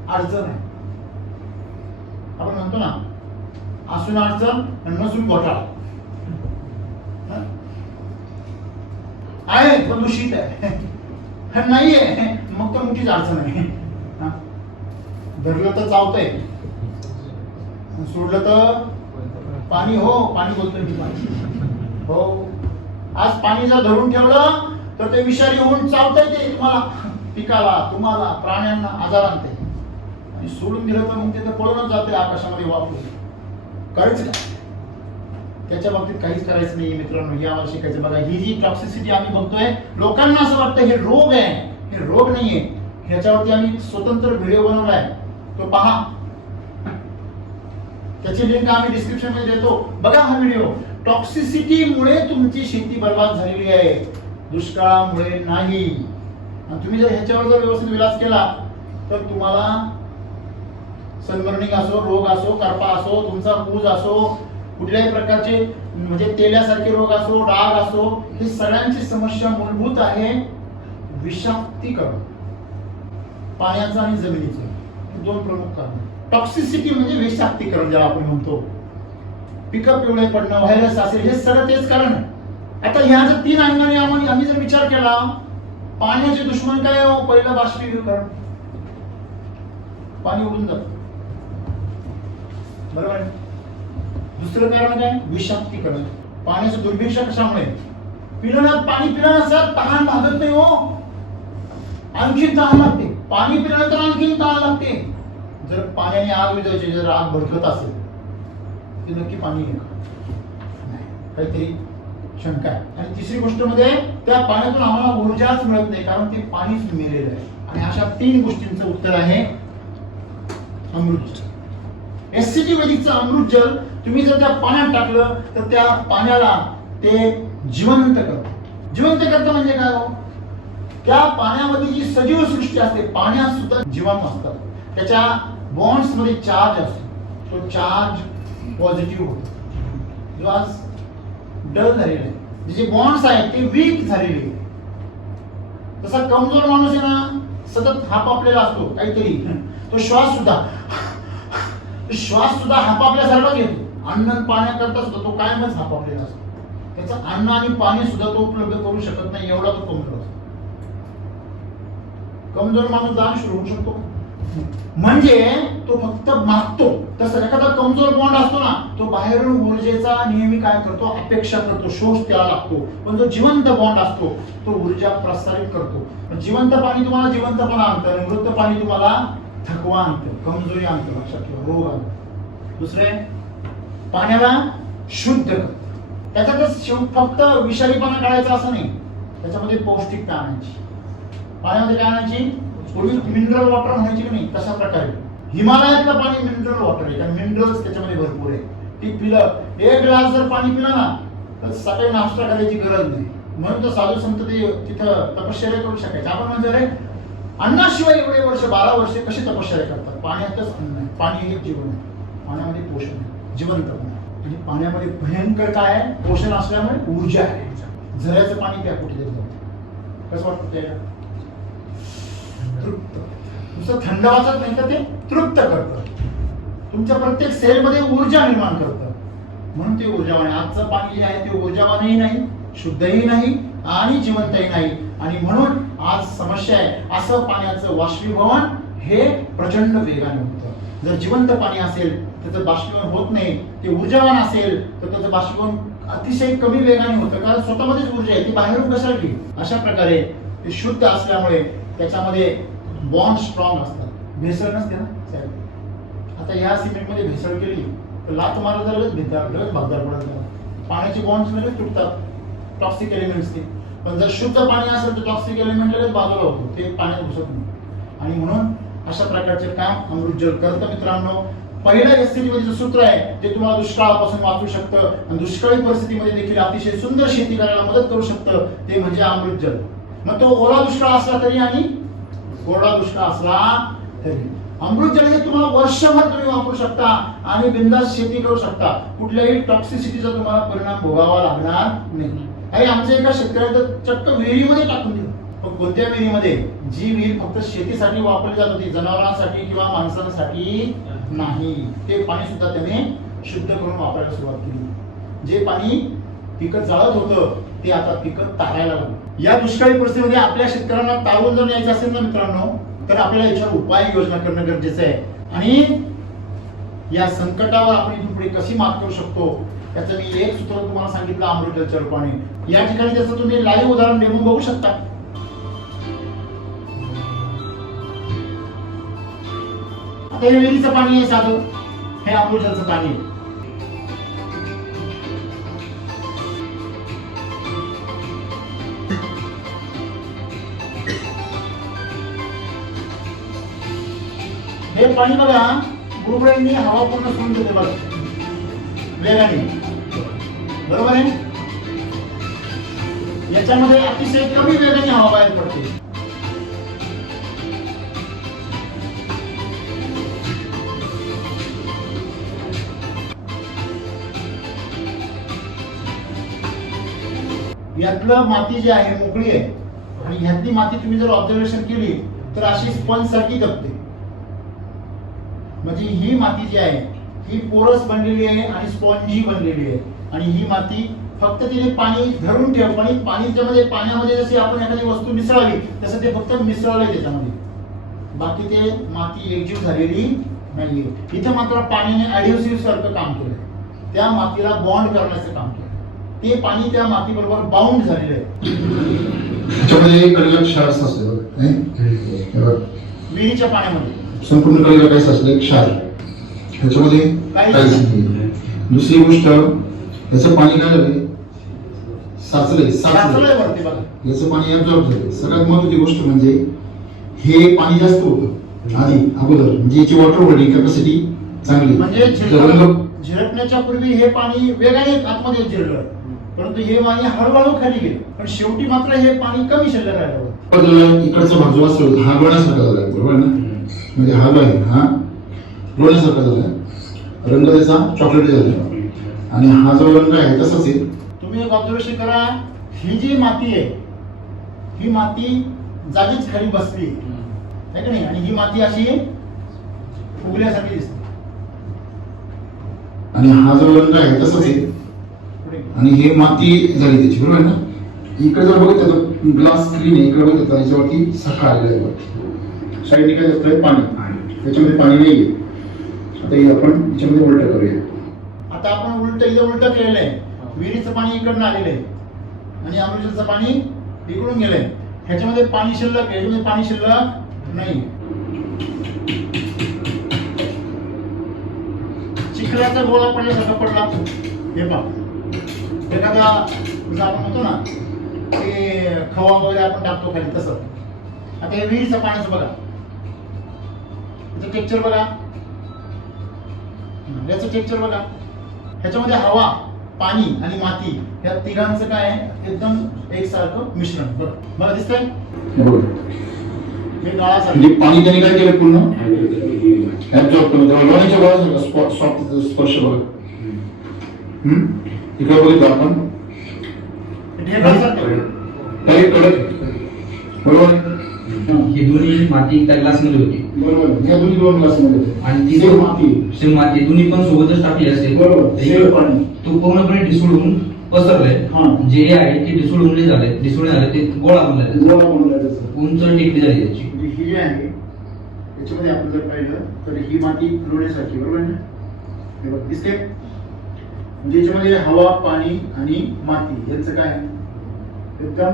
अडचण आहे. आपण म्हणतो ना, असून अडचण आणि नसून घोटाळा. आहे पण दूषित आहे, नाहीये मग तर मोठीच अडचण आहे. धरलं तर चावतंय, सोडलं तर पाणी. हो, पाणी बोलतोय मी, पाणी. हो, आज पाणी जर धरून ठेवलं तर ते विषारी होऊन चावतंय, ते तुम्हाला, पिकाला, तुम्हाला, प्राण्यांना आजार आणते. आणि सोडून दिलं तर मग ते तर पळूनच जाते आकाशामध्ये वापरून. करायचं काय? त्याच्या बाबतीत काहीच करायचं नाही मित्रांनो. यावर शिकायचं. बघा, ही जी टॉक्सिसिटी आम्ही बघतोय, लोकांना असं वाटतं हे रोग आहे. हे रोग नाहीये. ह्याच्यावरती आम्ही स्वतंत्र व्हिडिओ बनवलाय, तो पहा. त्याची लिंक आम्ही डिस्क्रिप्शन मध्ये देतो. बघा हा व्हिडिओ. टॉक्सिसिटीमुळे तुमची शेती बर्बाद झालेली आहे, दुष्काळामुळे नाही. आणि तुम्ही जर ह्याच्यावर जर व्यवस्थित विलास केला तर तुम्हाला सनबर्निंग असो, रोग असो, करपा असो, तुमचा पूज असो, कुठल्याही प्रकारचे म्हणजे तेल्यासारखे रोग असो, डाग असो, ही सगळ्यांची समस्या मूलभूत आहे विषाक्तीकरण, पाण्याचं आणि जमिनीचं. हे दोन प्रमुख कारण. टॉक्सिसिटी म्हणजे विषाक्तीकरण ज्याला आपण म्हणतो. पिकं पिवळे पडणं, व्हायरस असेल, हे सगळं तेच कारण आहे. आता ह्या जर तीन अंगाने आम्ही जर विचार केला, पाण्याचे दुश्मन काय हो? पहिलं बाष्पीभवन, पाणी उडून जात, बरोबर आहे. दुसरं कारण काय? विषाक्तीकरण. पाण्याचं दुर्भिक्ष कशामुळे? पाणी पिलं सर तहान भागत नाही हो, आणखीन तहान लागते. पाणी पिल्यानंतर आणखीन तहान लागते. जर पाण्याने आग विझायची, जर आग भडकत असेल तर नक्की पाणी आहे का? नाही, काहीतरी शंका आहे. आणि तिसरी गोष्ट मध्ये, त्या पाण्यातून आम्हाला ऊर्जाच मिळत नाही, कारण ते पाणीच मेलेलं आहे. आणि अशा तीन गोष्टींचं उत्तर आहे अमृत जल. एससीटी वैदिकचं अमृत जल तुम्ही जर त्या पाण्यात टाकलं तर त्या पाण्याला ते जिवंत करतं. जिवंत करतं म्हणजे काय हो? त्या पाण्यामध्ये जी सजीव सृष्टी असते, पाण्यात सुद्धा जीवाणू असतात. त्याच्या बॉन्ड्स मध्ये चार्ज असतो, तो चार्ज पॉझिटिव्ह होतो. जो आज डल झालेला आहे, जे बॉन्ड्स आहेत ते वीक झालेले आहेत. तसा कमजोर माणूस आहे ना, सतत हापापलेला असतो काहीतरी, तो श्वास सुद्धा हापापल्यासारखा घेतो. अन्न पाण्याकरता सुद्धा तो कायमच हापापलेला असतो. त्याचं अन्न आणि पाणी सुद्धा तो उपलब्ध करू शकत नाही, एवढा तो कमजोर असतो. कमजोर माणूस दान सुरू होऊ शकतो म्हणजे तो फक्त मागतो. तसं एखादा कमजोर बॉन्ड असतो ना, तो बाहेरून ऊर्जेचा नेहमी काय करतो? अपेक्षा करतो, शोष त्याला लागतो. पण जो जिवंत बॉन्ड असतो तो ऊर्जा प्रसारित करतो. जिवंत पाणी तुम्हाला जिवंतपणा आणतं, मृत पाणी तुम्हाला थकवा आणतं, कमजोरी आणतं, लक्षात ठेवा, रोग आणतं. दुसरे, पाण्याला शुद्ध करतं. त्याच्यातच फक्त विषारीपणा काढायचा असं नाही, त्याच्यामध्ये पौष्टिकता आणायची. पाण्यामध्ये काय आणायची? पूर्वी मिनरल वॉटर म्हणायची की नाही, तशा प्रकारे हिमालयातलं पाणी मिनरल वॉटर आहे, कारण मिनरल्स त्याच्यामध्ये भरपूर आहे. ती पिलं, एक ग्लास जर पाणी पिलं ना तर सकाळी नाश्ता करायची गरज नाही. म्हणून तो साधू संत ते तिथं तपश्चर्या करू शकायचे. आपण म्हणजे अरे अन्नाशिवाय एवढे वर्ष 12 वर्षे कशी तपश्चर्या करतात? पाण्यातच अन्न आहे, पाणी हे जीवन आहे, पाण्यामध्ये पोषण आहे, जिवंतपणा. आणि पाण्यामध्ये भयंकर काय आहे? पोषण असल्यामुळे ऊर्जा आहे. झऱ्याचं पाणी त्या कुठे जातं, कसं वाटतं त्याला? तृप्त. नुसतं थंड वाचत नाही तर ते तृप्त करतं. तुमच्या प्रत्येक सेलमध्ये ऊर्जा निर्माण करतं. म्हणून ते ऊर्जावान आहे. आजचं पाणी जे आहे ते ऊर्जावानही नाही, शुद्धही नाही आणि जिवंतही नाही. आणि म्हणून आज समस्या आहे, असं पाण्याचं बाष्पीभवन हे प्रचंड वेगाने होतं. जर जिवंत पाणी असेल त्याचं बाष्पीभवन होत नाही, ते ऊर्जावान असेल तर त्याचं बाष्पीभवन अतिशय कमी वेगाने होतं, कारण स्वतःमध्येच ऊर्जा आहे, ती बाहेरून कशाला येईल. अशा प्रकारे ते शुद्ध असल्यामुळे त्याच्यामध्ये बॉन्ड स्ट्रॉंग असतात. भेसळ नसते ना साहेब. आता या सिमेंटमध्ये भेसळ केली तर लात मारलं तर लगेच भागदार पडत. पाण्याचे बॉन्ड्स लगेच तुटतात, टॉक्सिक एलिमेंट्स ते. पण जर शुद्ध पाणी असेल तर टॉक्सिक एलिमेंट लगेच बाजूला होतो, ते पाण्यात घुसत नाही. आणि म्हणून अशा प्रकारचे काम अमृत जल करतं. मित्रांनो, पहिलं एससीटी वैदिकचं सूत्र आहे ते तुम्हाला दुष्काळापासून वाचू शकतं आणि दुष्काळी परिस्थितीमध्ये देखील अतिशय सुंदर शेती करायला मदत करू शकतं, ते म्हणजे अमृत जल. मग तो ओला दुष्काळ असला तरी आणि कोरडा दुष्काळ असला तरी अमृत जल हे तुम्हाला वर्षभर तुम्ही वापरू शकता आणि बिंदास शेती करू शकता. कुठल्याही टॉक्सिसिटीचा तुम्हाला परिणाम भोगावा लागणार नाही. आणि आमच्या एका शेतकऱ्याचं चक्क विहिरीमध्ये टाकून दिलं, पण कोणत्या विहिरीमध्ये? जी विहीर फक्त शेतीसाठी वापरली जात होती, जनावरांसाठी किंवा माणसांसाठी नाही, ते पाणी सुद्धा त्याने शुद्ध करून वापरायला सुरुवात केली. जे पाणी पिकं जाळत होतं ते आता पिकं तारायला लागलं. या दुष्काळी परिस्थितीमध्ये आपल्या शेतकऱ्यांना तारून जर न्यायचं असेल ना मित्रांनो, तर आपल्याला याच्यावर उपाययोजना करणं गरजेचं आहे. आणि या संकटावर आपण इथून पुढे कशी मात करू शकतो याचं मी एक सूत्र तुम्हाला सांगितलं, अमृत जलच्या रूपाने. या ठिकाणी त्याचं तुम्ही लाईव्ह उदाहरण देऊन बघू शकता. आता हे विहिरीचं पाणी आहे साधं, हे अमृत जलचं पाणी आहे. हे पाणी बघा, गुरुबरांनी हवा पूर्ण सोडून देते बघा वेगाने, बरोबर आहे. याच्यामध्ये अतिशय कमी वेगाने हवा बाहेर पडते. यातलं माती जी आहे मोकळी आहे आणि ह्यातली माती तुम्ही जर ऑब्झर्वेशन केली तर अशी स्पंज सारखी दबते. म्हणजे ही माती जी आहे ही पोरस बनलेली आहे आणि स्पॉन्जी बनलेली आहे. आणि ही माती फक्त तिने पाणी धरून ठेव, पाण्यामध्ये जशी आपण एखादी वस्तू मिसळावी तसं ते फक्त मिसळलंय त्याच्यामध्ये, बाकी ते माती एकजीव झालेली नाहीये. इथं मात्र पाण्याने ऍडिव्हिसिव्ह सारखं काम केलंय, त्या मातीला बॉन्ड करण्याचं काम केलं. ते पाणी त्या माती बरोबर बाउंड झालेलं आहे. त्याच्यामध्ये कडेला क्षार असतो विहिरीच्या पाण्यामध्ये संपूर्ण कडेला काय असलं क्षार, त्याच्यामध्ये काहीच नाही. दुसरी गोष्ट, याचं पाणी काय झालंय साचलंय वरती बघा, याचं पाणी ऍब्झॉर्ब झालंय. सगळ्यात महत्त्वाची गोष्ट म्हणजे हे पाणी जास्त होतं आधी अगोदर, म्हणजे याची वॉटर होल्डिंग कॅपॅसिटी चांगली. म्हणजे झिरपण्याच्या पूर्वी हे पाणी वेगाने आतमध्ये जिरलं, परंतु हे पाणी हळूहळू खाली गेलं, पण शेवटी मात्र हे पाणी कमी शिल्लक राहिलं. इकडचा भाग जो असतो हा लोण्यासारखा झालाय, बरोबर ना. म्हणजे हा जो आहे हा लोण्यासारखा झालाय, रंग त्याचा चॉकलेटी झाला आणि हा जो रंग आहे तसाच आहे. तुम्ही एक ऑब्झर्वेशन करा, ही जी माती आहे ही माती जागीच खाली बसली आहे की नाही, आणि ही माती अशी फुगल्यासारखी दिसते. आणि हा जो रंग आहे तसाच आहे आणि हे माती झाली त्याची, बरोबर ना. इकडे जर बघितलं तर ग्लास स्क्रीन आहे, इकडे बघितलं याच्यावरती सखा आलेला आहे. साईडने काय असतंय पाणी, त्याच्यामध्ये पाणी नाहीये. आता हे आपण याच्यामध्ये उलट करूया. आता आपण उलट केलेलं आहे. विहिरीचं पाणी इकडनं आलेलं आहे आणि अमृतचं पाणी इकडून गेलंय. ह्याच्यामध्ये पाणी शिल्लक आहे, ह्याच्यामध्ये पाणी शिल्लक नाही. चिखलाचा गोळा पडल्यासारखा पडला. हे पहा, एखादा जसं आपण म्हणतो ना ते खवा वगैरे आपण टाकतो खाली तसं. आता हे विहिरीचं पाण्याचं बघा, त्याचं टेक्स्चर बघा, याचं टेक्स्चर बघा. ह्याच्यामध्ये हवा, पाणी आणि माती या तिघांचं काय आहे, एकदम एकसारखं मिश्रण. बघा मला दिसतंय हे गाळासारखं. पाणी त्याने काय केलं पूर्ण ऍब्झॉर्ब करून लोण्याच्या गोळ्यासारखं सॉफ्ट स्पर्श बघा. इकडे बघितलं आपण बरोबर. ही दोन्ही माती त्या ग्लासमध्ये होती, बरोबर. या दोन्ही दोन ग्लासमध्ये होते आणि ती सेम माती दोन्ही पण सोबतच टाकली असेल, बरोबर. तो पूर्णपणे ढिसूळून पसरलाय. जे आहे ते ढिसूळून झाले ते गोळा बनलाय, उंच टेकडी झाली त्याची. ही जी आहे याच्यामध्ये आपण जर पाहिलं तर ही माती लोण्यासारखी, बरोबर ना. हे बघ दिसते, म्हणजे याच्यामध्ये हवा, पाणी आणि माती यांचं काय एकदम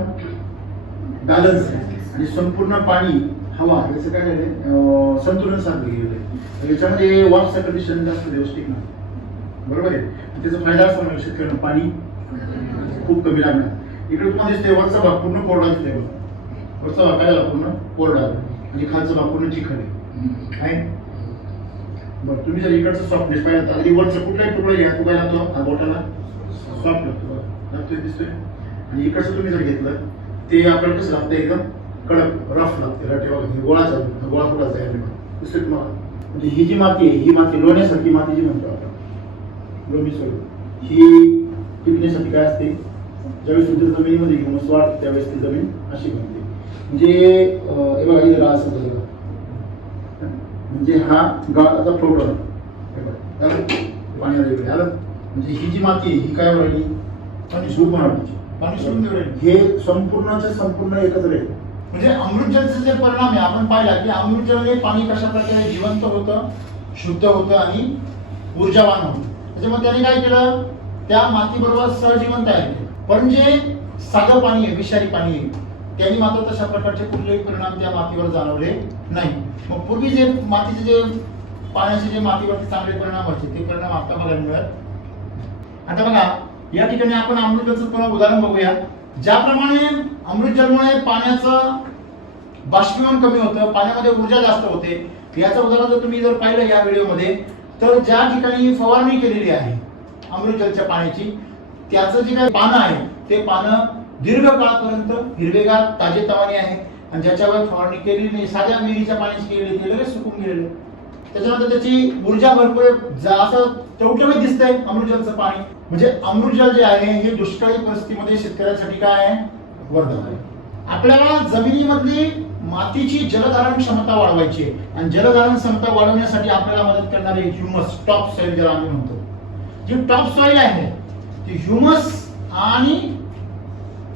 बॅलन्स आहे. आणि संपूर्ण पाणी, हवा याचं काय झालंय संतुलन साधलं गेलेलं आहे. याच्यामध्ये वाफ कंडिशन जास्त व्यवस्थित नाही, बरोबर आहे. त्याचा फायदा असतो ना शेतकऱ्यांना, पाणी खूप कमी लागणार. इकडे तुम्हाला दिसते वरचा भाग पूर्ण कोरडा दिसतोय बघा, वरचा भाग काय झाला पूर्ण कोरडा आणि खालचा भाग पूर्ण चिखल आहे. बरं, तुम्ही जर इकडचं सॉफ्टनेस पाहिलं तर अगदी वरचा कुठलाही तुकडा घ्या, तो काय लागतो हा बोटाला सॉफ्ट लागतो, लागतोय दिसतोय. आणि इकडचं तुम्ही जर घेतलं ते आपल्याला कसं लागतं, एकदम कडक रफ लागते. गोळाचा गोळा फुटाचा आहे दिसतोय तुम्हाला. म्हणजे ही जी माती आहे ही माती लोण्यासारखी माती जी म्हणतो आपण, लोणी सोड, ही टिकण्यासाठी काय असते, ज्यावेळेस जमिनीमध्ये घेऊन वाढते त्यावेळेस ती जमीन अशी बनते. म्हणजे हे बघा इथे गाळ समजा बघा. म्हणजे हा गाळ आता फ्लोट होणार पाण्याला वेगळे आलं. म्हणजे ही जी माती आहे ही काय राहिली पाणी झोप होणार. पाणी सोडून देऊ राहिले. हे संपूर्णच्या संपूर्ण एकच राहील. म्हणजे अमृतजलचे जे परिणाम आहे आपण पाहिला की अमृतजलने पाणी कशा प्रकारे जिवंत होतं, शुद्ध होतं आणि ऊर्जावान होतं. त्याच्यामुळे त्याने काय केलं, त्या मातीबरोबर सहजीवन तयार केलं. पण जे साधं पाणी आहे, विषारी पाणी आहे, त्यांनी मात्र तशा प्रकारचे कुठलेही परिणाम त्या मातीवर जाणवले नाही. मग पूर्वी जे मातीचे जे पाण्याचे जे मातीवरती चांगले परिणाम व्हायचे ते परिणाम आता बघायला मिळत. आता बघा या ठिकाणी आपण अमृतजलचं पुन्हा उदाहरण बघूया. ज्याप्रमाणे अमृतजलमुळे पाण्याचं बाष्पीभवन कमी होतं, पाण्यामध्ये ऊर्जा जास्त होते. याचं उदाहरण जर तुम्ही जर पाहिलं या व्हिडिओमध्ये, तर ज्या ठिकाणी फवारणी केलेली आहे अमृतजलच्या पाण्याची, त्याचं जे काही पानं आहे ते पानं दीर्घ काळापर्यंत हिरवेगार ताजेतवाने आहे. आणि ज्याच्यावर फवारणी केलेली नाही, साध्या विहिरीच्या पाण्याची केलेली ते लगेच सुकून गेलेले. त्याच्यानंतर त्याची ऊर्जा भरपूर असं टवटवीत दिसतंय अमृतजलचं पाणी. म्हणजे अमृतजल जे आहे हे दुष्काळी परिस्थितीमध्ये शेतकऱ्यांसाठी काय आहे, वरदान आहे. आपल्याला जमिनीमधली मातीची जलधारण क्षमता वाढवायची आहे. आणि जलधारण क्षमता वाढवण्यासाठी आपल्याला मदत करणारे ह्युमस, टॉप सॉइल ज्याला आम्ही म्हणतो, जी टॉप सॉइल आहे ती ह्युमस आणि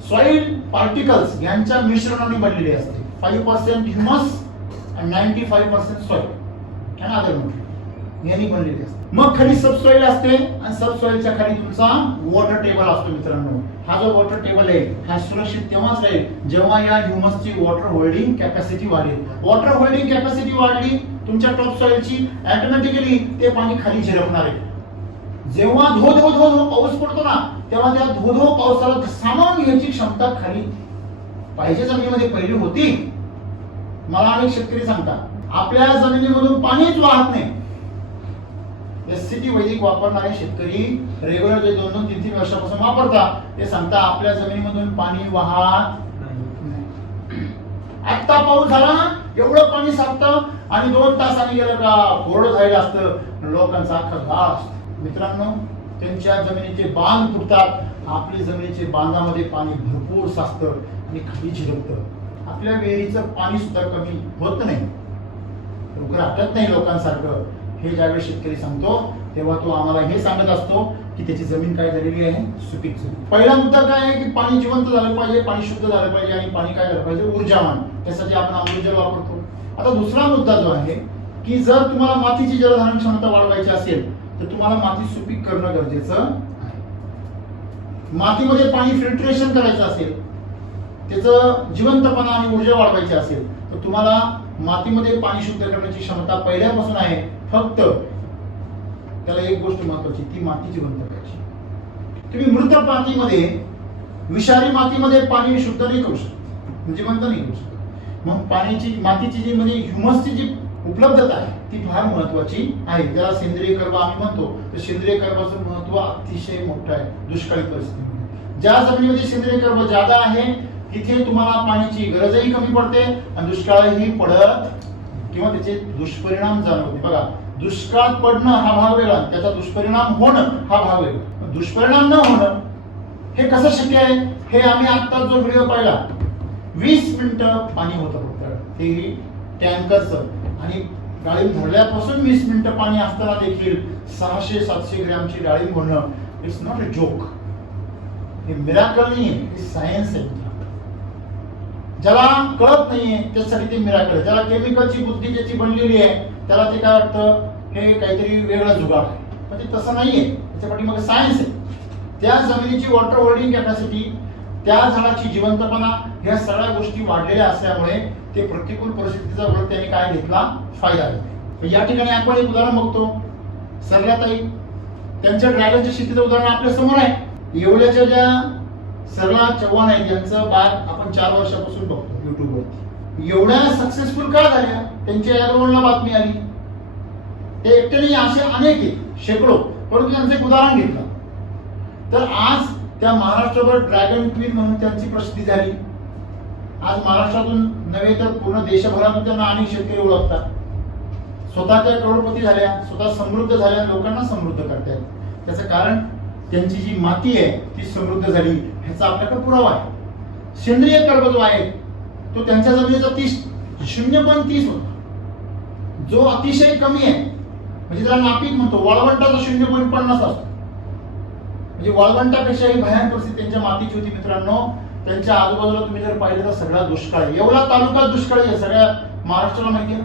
सॉइल पार्टिकल्स यांच्या मिश्रणाने बनलेली असते. 5% ह्युमस आणि 95% सॉइल आणि अदर मटेरियल यांनी बनलेली असते. मग खाली सबसॉइल असते आणि सबसॉइलच्या खाली तुमचा वॉटर टेबल असतो. मित्रांनो, हा जो वॉटर टेबल आहे हा सुरक्षित तेव्हाच राहील जेव्हा या ह्युमसची वॉटर होल्डिंग कॅपॅसिटी वाढेल. वॉटर होल्डिंग कॅपॅसिटी वाढली तुमच्या टॉप सॉइलची, ऑटोमॅटिकली ते पाणी खाली झिरपणार आहे. जेव्हा धो धो धो धो पाऊस पडतो ना, तेव्हा त्या धो धो पावसाला सामावून घ्यायची क्षमता खाली पाहिजे जमिनीमध्ये पहिली होती. मला अनेक शेतकरी सांगतात आपल्या जमिनीमधून पाणीच वाहत नाही. एससीटी वैदिक वापरणारे शेतकरी रेग्युलर जे 2-3 वर्षापासून वापरतात ते सांगता आपल्या जमिनीमधून पाणी वाहत नाही. आता पाऊस झाला एवढं पाणी साठतं आणि 2 तासांनी गेलं का कोरडं झालेलं असतं, लोकांचा अख्खा गाळ असतो. मित्रांनो, त्यांच्या जमिनीचे बांध फुटतात, आपल्या जमिनीचे बांधामध्ये पाणी भरपूर साचतं आणि खाली झिरपतं. आपल्या विहिरीचं पाणी सुद्धा कमी होत नाही, लवकर आटत नाही लोकांसारखं. हे ज्यावेळेस शेतकरी सांगतो तेव्हा तो आम्हाला हे सांगत असतो की त्याची जमीन काय झालेली आहे, सुपीक झाली. पहिला मुद्दा काय आहे की पाणी जिवंत झालं पाहिजे, पाणी शुद्ध झालं पाहिजे आणि पाणी काय झालं पाहिजे, ऊर्जावान. त्यासाठी आपण अमृतजल वापरतो. आता दुसरा मुद्दा जो आहे की जर तुम्हाला मातीची जलधारण क्षमता वाढवायची असेल तर तुम्हाला माती सुपीक करणं गरजेचं आहे. मातीमध्ये पाणी फिल्ट्रेशन करायचं असेल, त्याचं जिवंतपणा आणि ऊर्जा वाढवायची असेल तर तुम्हाला मातीमध्ये पाणी शुद्ध करण्याची क्षमता पहिल्यापासून आहे. फक्त त्याला एक गोष्ट महत्वाची, ती माती जिवंत करायची. तुम्ही मृत मातीमध्ये, विषारी मातीमध्ये पाणी शुद्ध नाही करू शकत, जिवंत नाही करू शकत. मग पाण्याची, मातीची जी म्हणजे ह्युमसची जी उपलब्धता आहे ती फार महत्वाची आहे. ज्याला सेंद्रिय कर्ब आम्ही म्हणतो, तर सेंद्रिय कर्बाचं महत्व अतिशय मोठं आहे दुष्काळी परिस्थितीमध्ये. ज्या जमिनीमध्ये सेंद्रिय कर्ब जादा आहे तिथे तुम्हाला पाण्याची गरजही कमी पडते आणि दुष्काळही पडत किंवा त्याचे दुष्परिणाम जाणवते. बघा, दुष्काळ पडणं हा भाग वेगळा, त्याचा दुष्परिणाम होणं हा भाग वेगळा. दुष्परिणाम न होणं हे कसं शक्य आहे, हे आम्ही आता जो व्हिडिओ पाहिला 20 मिनिटं पाणी होतं फक्त ते टँकरचं, आणि डाळिंब धरल्यापासून 20 मिनिटं पाणी असताना देखील 600-700 ग्रॅमची डाळिंब होणं, इट्स नॉट अ जोक. हे मिराकल नाही, हे सायन्स आहे. ज्याला कळत नाहीये त्यासाठी ते मिराकल आहे. ज्याला केमिकलची बुद्धी ज्याची बनलेली आहे त्याला ते काय वाटतं हे काहीतरी वेगळं जुगाड आहे, पण ते तसं नाहीये. त्याच्या पाठीमागे सायन्स आहे. त्या जमिनीची वॉटर होल्डिंग कॅपॅसिटी, त्या झाडाची जिवंतपणा, ह्या सगळ्या गोष्टी वाढलेल्या असल्यामुळे ते प्रतिकूल परिस्थितीचा वेळ त्याने काय घेतला, फायदा घेतला. या ठिकाणी आपण एक उदाहरण बघतो. सरलाताई त्यांच्या ड्रॅगनच्या शेतीचं उदाहरण आपल्या समोर आहे. येवल्याच्या ज्या सरला चव्हाण आहेत यांचं बाग आपण 4 वर्षापासून बघतो युट्यूबवरती. एवढ्या सक्सेसफुल का झाल्या, त्यांच्या यादवला बातमी आली. ते एकटे नाही, असे अनेक आहेत, शेकडो. परंतु त्यांचं एक उदाहरण घेतलं तर आज त्या महाराष्ट्रभर ड्रॅगन क्वीन म्हणून त्यांची प्रसिद्धी झाली. आज महाराष्ट्रातून नव्हे तर पूर्ण देशभरातून त्यांना अनेक शेतकरी ओळखतात. स्वतः त्या करोडपती झाल्या, स्वतः समृद्ध झाल्या, लोकांना समृद्ध करतायत. त्याचं कारण त्यांची जी माती आहे ती समृद्ध झाली, ह्याचा आपल्याकडे पुरावा आहे. सेंद्रिय कर्ब जो आहे तो त्यांच्या जमिनीचा 0.30 होता, जो अतिशय कमी आहे. म्हणजे त्याला नापीक म्हणतो. वाळवंटाचा 0.50 असतो. म्हणजे वाळवंटापेक्षाही भयानक परिस्थिती त्यांच्या मातीची होती मित्रांनो. त्यांच्या आजूबाजूला तुम्ही जर पाहिलं तर सगळा दुष्काळ आहे. एवढा तालुका दुष्काळी आहे, सगळ्या महाराष्ट्राला माहिती आहे.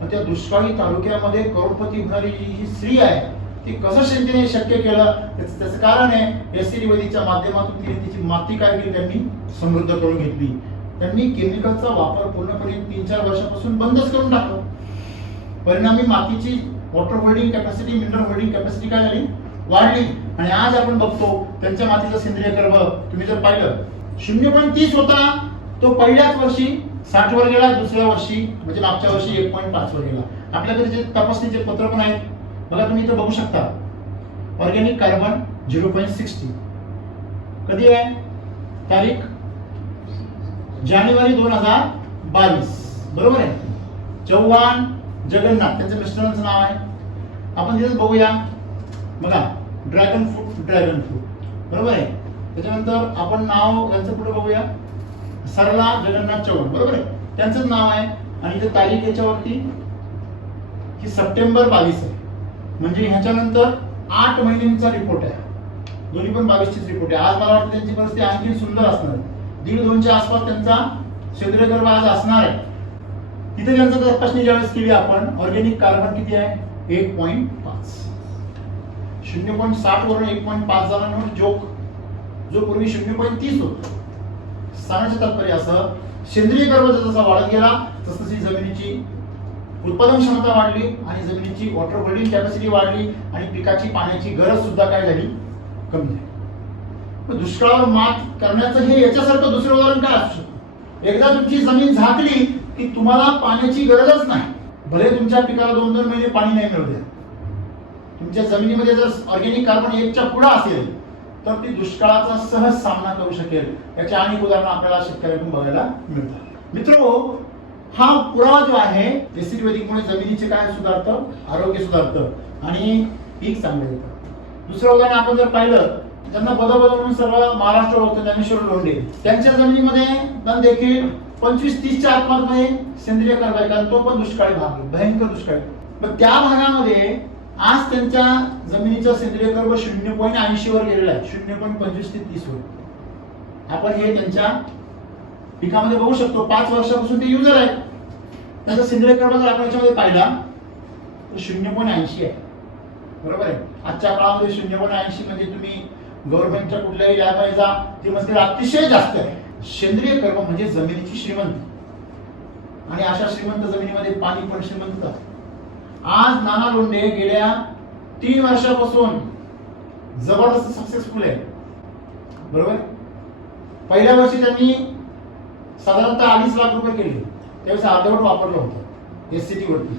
मग त्या दुष्काळी तालुक्यामध्ये करोडपती होणारी ही स्त्री आहे, ती कसं शेतीने शक्य केलं? त्याचं कारण आहे एसटी वैदिकच्या माध्यमातून तिने तिची माती काय केली, त्यांनी समृद्ध करून घेतली. त्यांनी केमिकलचा वापर पूर्णपणे 3-4 वर्षापासून बंदच करून टाकला. परिणामी मातीची water holding capacity, mineral holding capacity काय झाली, वाढली. आणि आज आपण बघतो त्यांच्या मातीचा सेंद्रिय कर्ब तुम्ही जर पाहिलं 0.30 होता, तो पहिल्याच वर्षी 60 वर गेला, दुसऱ्या वर्षी म्हणजे मागच्या वर्षी 1.5 वर गेला. आपल्याकडे जे तपासणीचे पत्र पण आहेत बघा, तुम्ही इथं बघू शकता. ऑर्गॅनिक कार्बन 0.60 कधी आहे, तारीख जानेवारी 2022, बरोबर आहे. चव्हाण जगन्नाथ त्यांच्या मिस्टरांचं नाव आहे. आपण तिथे बघूया बघा, ड्रॅगन फ्रूट बरोबर आहे. त्याच्यानंतर आपण नाव त्यांचं पुढे बघूया, सरला जगन्नाथ चव्हाण बरोबर आहे, त्यांचंच नाव आहे. आणि इथे तारीख याच्यावरती ही सप्टेंबर 22 आहे. म्हणजे ह्याच्यानंतर 8 महिन्यांचा रिपोर्ट आहे. दोन्ही पण 22चीच रिपोर्ट आहे. आज मला वाटतं त्यांची परिस्थिती आणखी सुंदर असणार आहे. 1.5-2च्या आसपास त्यांचा सेंद्रिय कर्ब आज असणार आहे. तिथे त्यांचं तपासणी ज्यावेळेस केली आपण, ऑर्गॅनिक कार्बन किती आहे, 1.5. 0.60 वरून 1.5 झाला म्हणून जोक, जो पूर्वी 0.30 होता. सांगण्याचं तात्पर्य असं, सेंद्रिय कर्ब जसा वाढत गेला तसतशी जमिनीची उत्पादन क्षमता वाढली आणि जमिनीची वॉटर होल्डिंग कॅपॅसिटी वाढली आणि पिकाची पाण्याची गरज सुद्धा काय झाली, कमी झाली. दुष्काळावर मात करण्याचं हे याच्यासारखं दुसरं उदाहरण काय असू शकतं. एकदा तुमची जमीन झाकली की तुम्हाला पाण्याची गरजच नाही. भले तुमच्या पिकाला 2-2 महिने पाणी नाही मिळू द्या, तुमच्या जमिनीमध्ये जर ऑर्गॅनिक कार्बन 1च्या पुढे असेल तर ती दुष्काळाचा सहज सामना करू शकेल. याच्या अनेक उदाहरणं आपल्याला शेतकऱ्यांकडून बघायला मिळतात. मित्रहो, हा पुरावा जो आहे एसिड वैदिकमुळे जमिनीचे काय सुधारतं, आरोग्य सुधारतं आणि पीक चांगलं येतं. दुसरं उदाहरण आपण जर पाहिलं, ज्यांना बदल म्हणून सर्व महाराष्ट्र होतं, ज्ञानेश्वर लोंढे, त्यांच्या जमिनीमध्ये पण देखील 25-30च्या आसपासमध्ये सेंद्रिय कर्ब आहे, कारण तो पण दुष्काळी भाग आहे, भयंकर दुष्काळी. पण त्या भागामध्ये आज त्यांच्या जमिनीचा सेंद्रिय कर्ब 0.80 वर गेलेला आहे, 0.25 ते 30 वर. आपण हे त्यांच्या पिकामध्ये बघू शकतो. 5 वर्षापासून ते युजर आहेत. त्याचा सेंद्रिय कर्ब जर आपण याच्यामध्ये पाहिला तर 0.80 आहे, बरोबर आहे. आजच्या काळामध्ये 0.80 म्हणजे तुम्ही गव्हर्नमेंटच्या कुठल्याही लॅबमध्ये जा, ती म्हणजे अतिशय जास्त आहे. सेंद्रिय कर्ब म्हणजे जमिनीची श्रीमंती, आणि अशा श्रीमंत जमिनीमध्ये पाणी पण श्रीमंतता. आज नाना लोंढे गेल्या 3 वर्षापासून जबरदस्त सक्सेसफुल आहे, बरोबर. पहिल्या वर्षी त्यांनी साधारणतः 2.5 लाख रुपये केले, त्यावेळेस अर्धवट वापरलं होतं एससीटी वरती.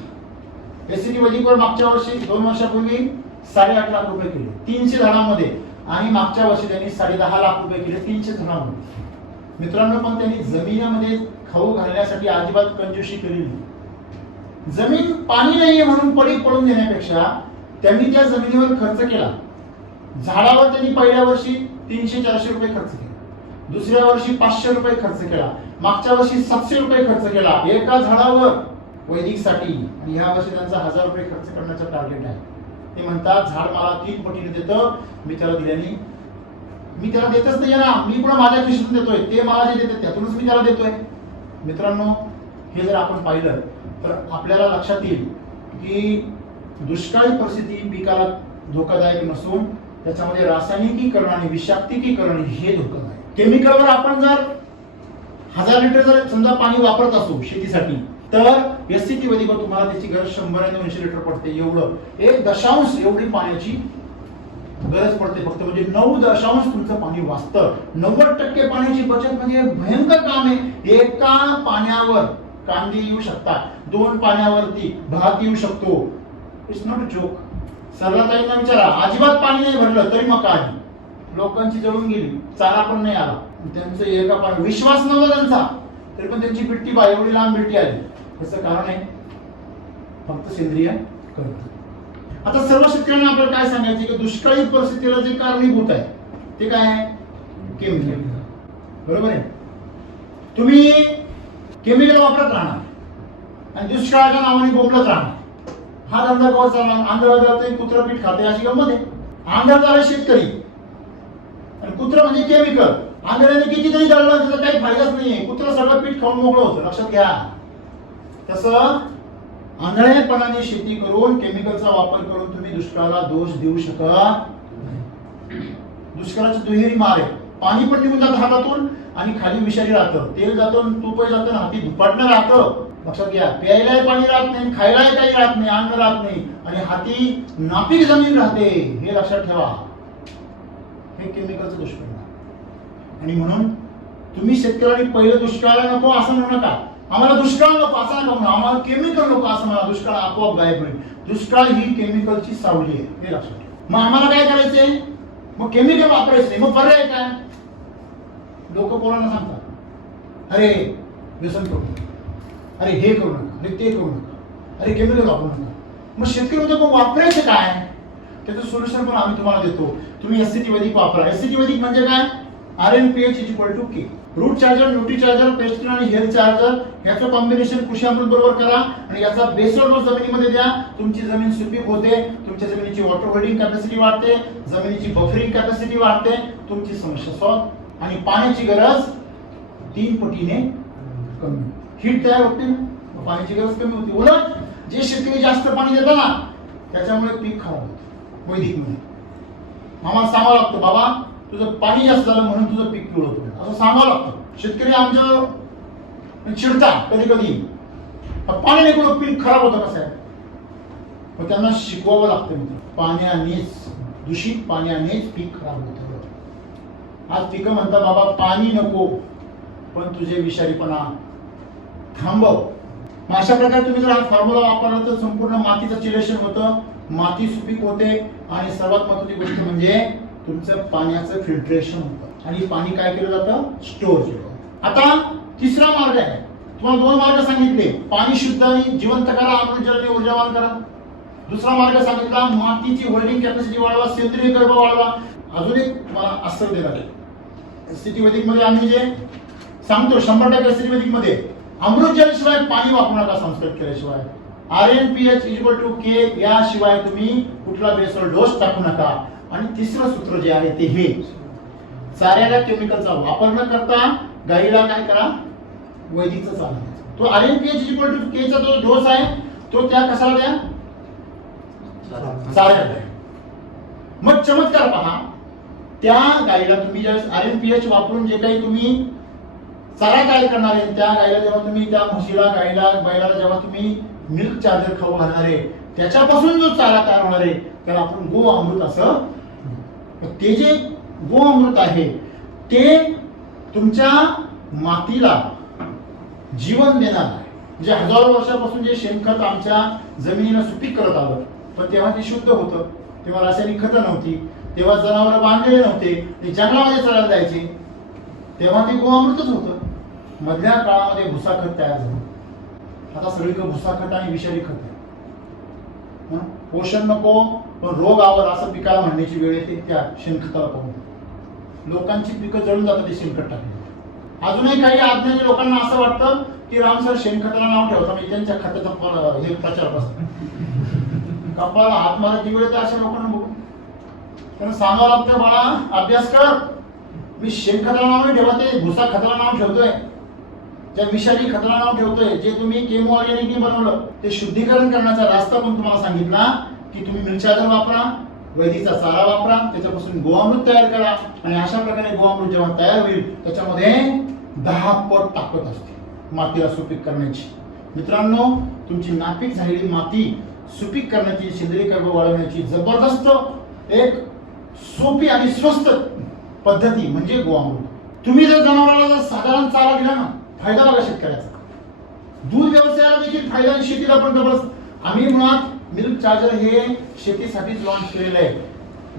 एससीटी वैदिकवर मागच्या वर्षी 2 वर्षापूर्वी 8.5 लाख रुपये केले 300 झाडांमध्ये, आणि मागच्या वर्षी त्यांनी 10.5 लाख रुपये केले 300 झाडांमध्ये. मित्रांनो, पण त्यांनी जमिनीमध्ये खाऊ घालण्यासाठी अजिबात कंजूसी केली नाही. जमीन पाणी नाहीये म्हणून पडून देण्यापेक्षा त्यांनी त्या जमिनीवर खर्च केला. झाडावर त्यांनी पहिल्या वर्षी 300-400 रुपये खर्च केला, दुसऱ्या वर्षी 500 रुपये खर्च केला, मागच्या वर्षी 700 रुपये खर्च केला एका झाडावर वैदिकसाठी, आणि ह्या वर्षी त्यांचा 1000 रुपये खर्च करण्याचा टार्गेट आहे. ते म्हणतात, झाड मला 3 पटीने देतं, मी त्याला दिल्याने, मी त्याला देतच नाही ना, मी पण माझ्या खिशातून देतोय, ते मला जे देते त्यातूनच मी त्याला देतोय. मित्रांनो, हे जर आपण पाहिलं तर आपल्याला लक्षात येईल की दुष्काळी परिस्थिती पिकाला धोकादायक नसून त्याच्यामध्ये रासायनिकीकरण आणि विषाक्तीकरण हे धोकादायक. केमिकलवर आपण जर 1000 लिटर जर समजा पाणी वापरत असू शेतीसाठी, तर एससीटी वैदिकवर तुम्हाला त्याची गरज 100-200 लिटर पडते. एवढं 1 एवढी पाण्याची गरज पडते फक्त. म्हणजे 9 तुमचं पाणी वाचतं. 90% पाण्याची बचत म्हणजे भयंकर काम आहे. एका पाण्यावर कांदे येऊ शकतात, 2 पाण्यावरती भात येऊ शकतो. It's not a joke. सरलाताईंना विचारा, अजिबात पाणी नाही भरलं तरी मका आली, लोकांची जळून गेली, चारा पण नाही आला. त्यांचं एका पाणी विश्वास नव्हता त्यांचा, तरी पण त्यांची बिट्टी एवढी लांब बिट्टी आली. त्याचं कारण आहे फक्त सेंद्रिय कर्ब. आता सर्व शेतकऱ्यांना आपल्याला काय सांगायचं की दुष्काळी परिस्थितीला जे कारणीभूत आहे ते काय आहे, केमिकल, बरोबर आहे. तुम्ही केमिकल वापरत राहणार आणि दुष्काळाच्या नावाने बोंबलत राहणार. हा धंदा कवा चालणार? आंधळा कुत्र पीठ खाते अशी गंमत आहे. आंधळा झाला शेतकरी आणि कुत्र म्हणजे केमिकल. आंधळ्याने कितीतरी दळलं त्याचा काही फायदाच नाहीये. कुत्र सगळं पीठ खाऊन मोकळं होतं. लक्षात घ्या. तसं आंधळेपणाने शेती करून केमिकलचा वापर करून तुम्ही दुष्काळाला दोष देऊ शकत नाही. दुष्काळाची दुहेरी मार आहे. पाणी पण निघून जातं हातातून आणि खाली विषारी राहतं, तेल जातं, तूपही जातं, हाती दुपाटणं राहतं. लक्षात घ्या. प्यायलाही पाणी राहत नाही, खायलाही काही राहत नाही, अन्न राहत नाही आणि हाती नापीक जमीन राहते. हे लक्षात ठेवा. हे केमिकलचं दुष्परिणाम. आणि म्हणून तुम्ही शेतकऱ्यांनी पहिलं दुष्काळाला नको असं म्हणू नका. आम्हाला दुष्काळ नको असं नका म्हणू. आम्हाला केमिकल नको असं म्हणा. दुष्काळ आपोआप गायब होईल. दुष्काळ ही केमिकलची सावली आहे. हे लक्षात ठेवा. मग आम्हाला काय करायचंय? मग केमिकल वापरायचं नाही. मग पर्याय काय? लोक पोरांना सांगतात, अरे व्यसन करू नका, अरे हे करू नका, अरे ते करू नका, अरे केमिकल वापरू नका. मग शेतकरी म्हणतो मग वापरायचं काय? त्याचं सोल्युशन पण आम्ही तुम्हाला देतो. तुम्ही एससीटी वैदिक वापरा. एससीटी वैदिक म्हणजे काय? RNPH = K. Root charger, nutri charger, पेस्टिन आणि हेल्थ चार्जर याचं कॉम्बिनेशन कृषी अमृत बरोबर करा आणि याचा बेसल डोस जमिनीमध्ये द्या. तुमची जमीन सुपीक होते, तुमच्या जमिनीची वॉटर होल्डिंग कॅपॅसिटी वाढते, जमिनीची बफरिंग कॅपॅसिटी वाढते, तुमची समस्या सॉल्व्ह. आणि पाण्याची गरज 3 पटीने कमी. हीट तयार होते ना, पाण्याची गरज कमी होती. उलट जे शेतकरी जास्त पाणी देतात ना त्याच्यामुळे पीक खराब होतं. वैदिक मध्ये आम्हाला सांगावं लागतं, बाबा तुझं पाणी जास्त झालं म्हणून तुझं पीक पिवळं होतं असं सांगावं लागतं. शेतकरी आमचं चिडतात कधी कधी, पाणी नाही पीक खराब होतं कसं आहे. मग त्यांना शिकवावं लागतं. पाण्यानेच, दूषित पाण्यानेच पीक खराब होतं. आज पिकं म्हणतात बाबा पाणी नको पण तुझे विषारीपणा थांबव. मग अशा प्रकारे तुम्ही जर हा फॉर्म्युला वापरला तर संपूर्ण मातीचं चिलेशन होतं, माती सुपीक होते आणि सर्वात महत्त्वाची गोष्ट म्हणजे तुमचं पाण्याचं फिल्ट्रेशन होतं आणि पाणी काय केलं जातं? स्टोअर केलं. आता तिसरा मार्ग आहे. तुम्हाला 2 मार्ग सांगितले. पाणी शुद्ध आणि जिवंत करा, अमृतजलाने ऊर्जावान करा. दुसरा मार्ग सांगितला मातीची होल्डिंग कॅपॅसिटी वाढवा, सेंद्रिय गर्भ वाढवा. अजून एक मला अस्त्र देणार आहे. एससीटी वैदिक मध्ये आम्ही जे सांगतो 100% एससीटी वैदिक मध्ये अमृत जल शिवाय पाणी वापरू नका संस्कृत केल्याशिवाय. RNPH = K याशिवाय तुम्ही कुठला बेसल डोस टाकू नका. आणि तिसरं सूत्र जे आहे ते हे, चाऱ्याला केमिकलचा वापर न करता गाईला काय करा? वैदिकचा चारा. तो RNPH = K चा जो डोस आहे तो त्या कशाला द्या? चाऱ्याला द्या. मग चमत्कार पहा. त्या गाईला तुम्ही ज्यावेळेस RNPH वापरून जे काही तुम्ही चारा तयार करणार आहे त्या गाईला जेव्हा तुम्ही त्या म्हशीला, गाईला, बैलाला जेव्हा तुम्ही मिल्क चार्जर खाऊ घालणार आहे त्याच्यापासून जो चारा तयार होणार आहे त्याला आपण गो अमृत असं. ते जे गो अमृत आहे ते तुमच्या मातीला जीवन देणार आहे. म्हणजे हजारो वर्षापासून जे शेणखत आमच्या जमिनीला सुपीक करत आलं पण तेव्हा ते शुद्ध होतं, तेव्हा रासायनिक खतं नव्हती, तेव्हा जनावर बांधलेले नव्हते, ते जंगलामध्ये चरायला जायचे, तेव्हा ते गोअमृतच होतं. मधल्या काळामध्ये भुसा खत तयार झालं. आता सगळीकडे भुसा खत आणि विषारी खत आहे. पोषण नको पण रोग आवर असं पिकाला म्हणण्याची वेळ येते त्या शेणखताला पाहून. लोकांची पिकं जळून जातात ते शेणखत टाकले. अजूनही काही अज्ञानी लोकांना असं वाटतं की राम सर शेणखताला नाव ठेवता म्हणजे त्यांच्या खताचा हे प्रचार बसतो. कपाळाला हात मारायची वेळ तर अशा लोकांना बघू त्यांना सांगावं लागतं, बाळा अभ्यास कर. मी शेणखताला नाव नाही ठेवत, ते भुसा खताला नाव ठेवतोय, त्या विषारी खताला नाव ठेवतोय. जे तुम्ही केमो ऑर्गॅनिकने बनवलं ते शुद्धीकरण करण्याचा रास्ता पण तुम्हाला सांगितला की तुम्ही मिरच्याचं वापरा, वैदिकचा चारा वापरा, त्याच्यापासून गोअमृत तयार करा. आणि अशा प्रकारे गोअमृत जेव्हा तयार होईल त्याच्यामध्ये 10 पट ताकद असते मातीला सुपीक करण्याची. मित्रांनो, तुमची नापीक झालेली माती सुपीक करण्याची, सेंद्रिय कर्ब वाढवण्याची जबरदस्त एक सोपी आणि स्वस्त पद्धती म्हणजे गोअमृत. तुम्ही जर जनावराला जर साधारण चारा दिला ना, फायदा बघा शेतकऱ्याचा. दूध व्यवसायाला देखील फायदा आणि शेतीला पण जबरदस्त. आम्ही मुळात मिल्क चार्जर हे शेतीसाठीच लॉन्च केलेलं आहे,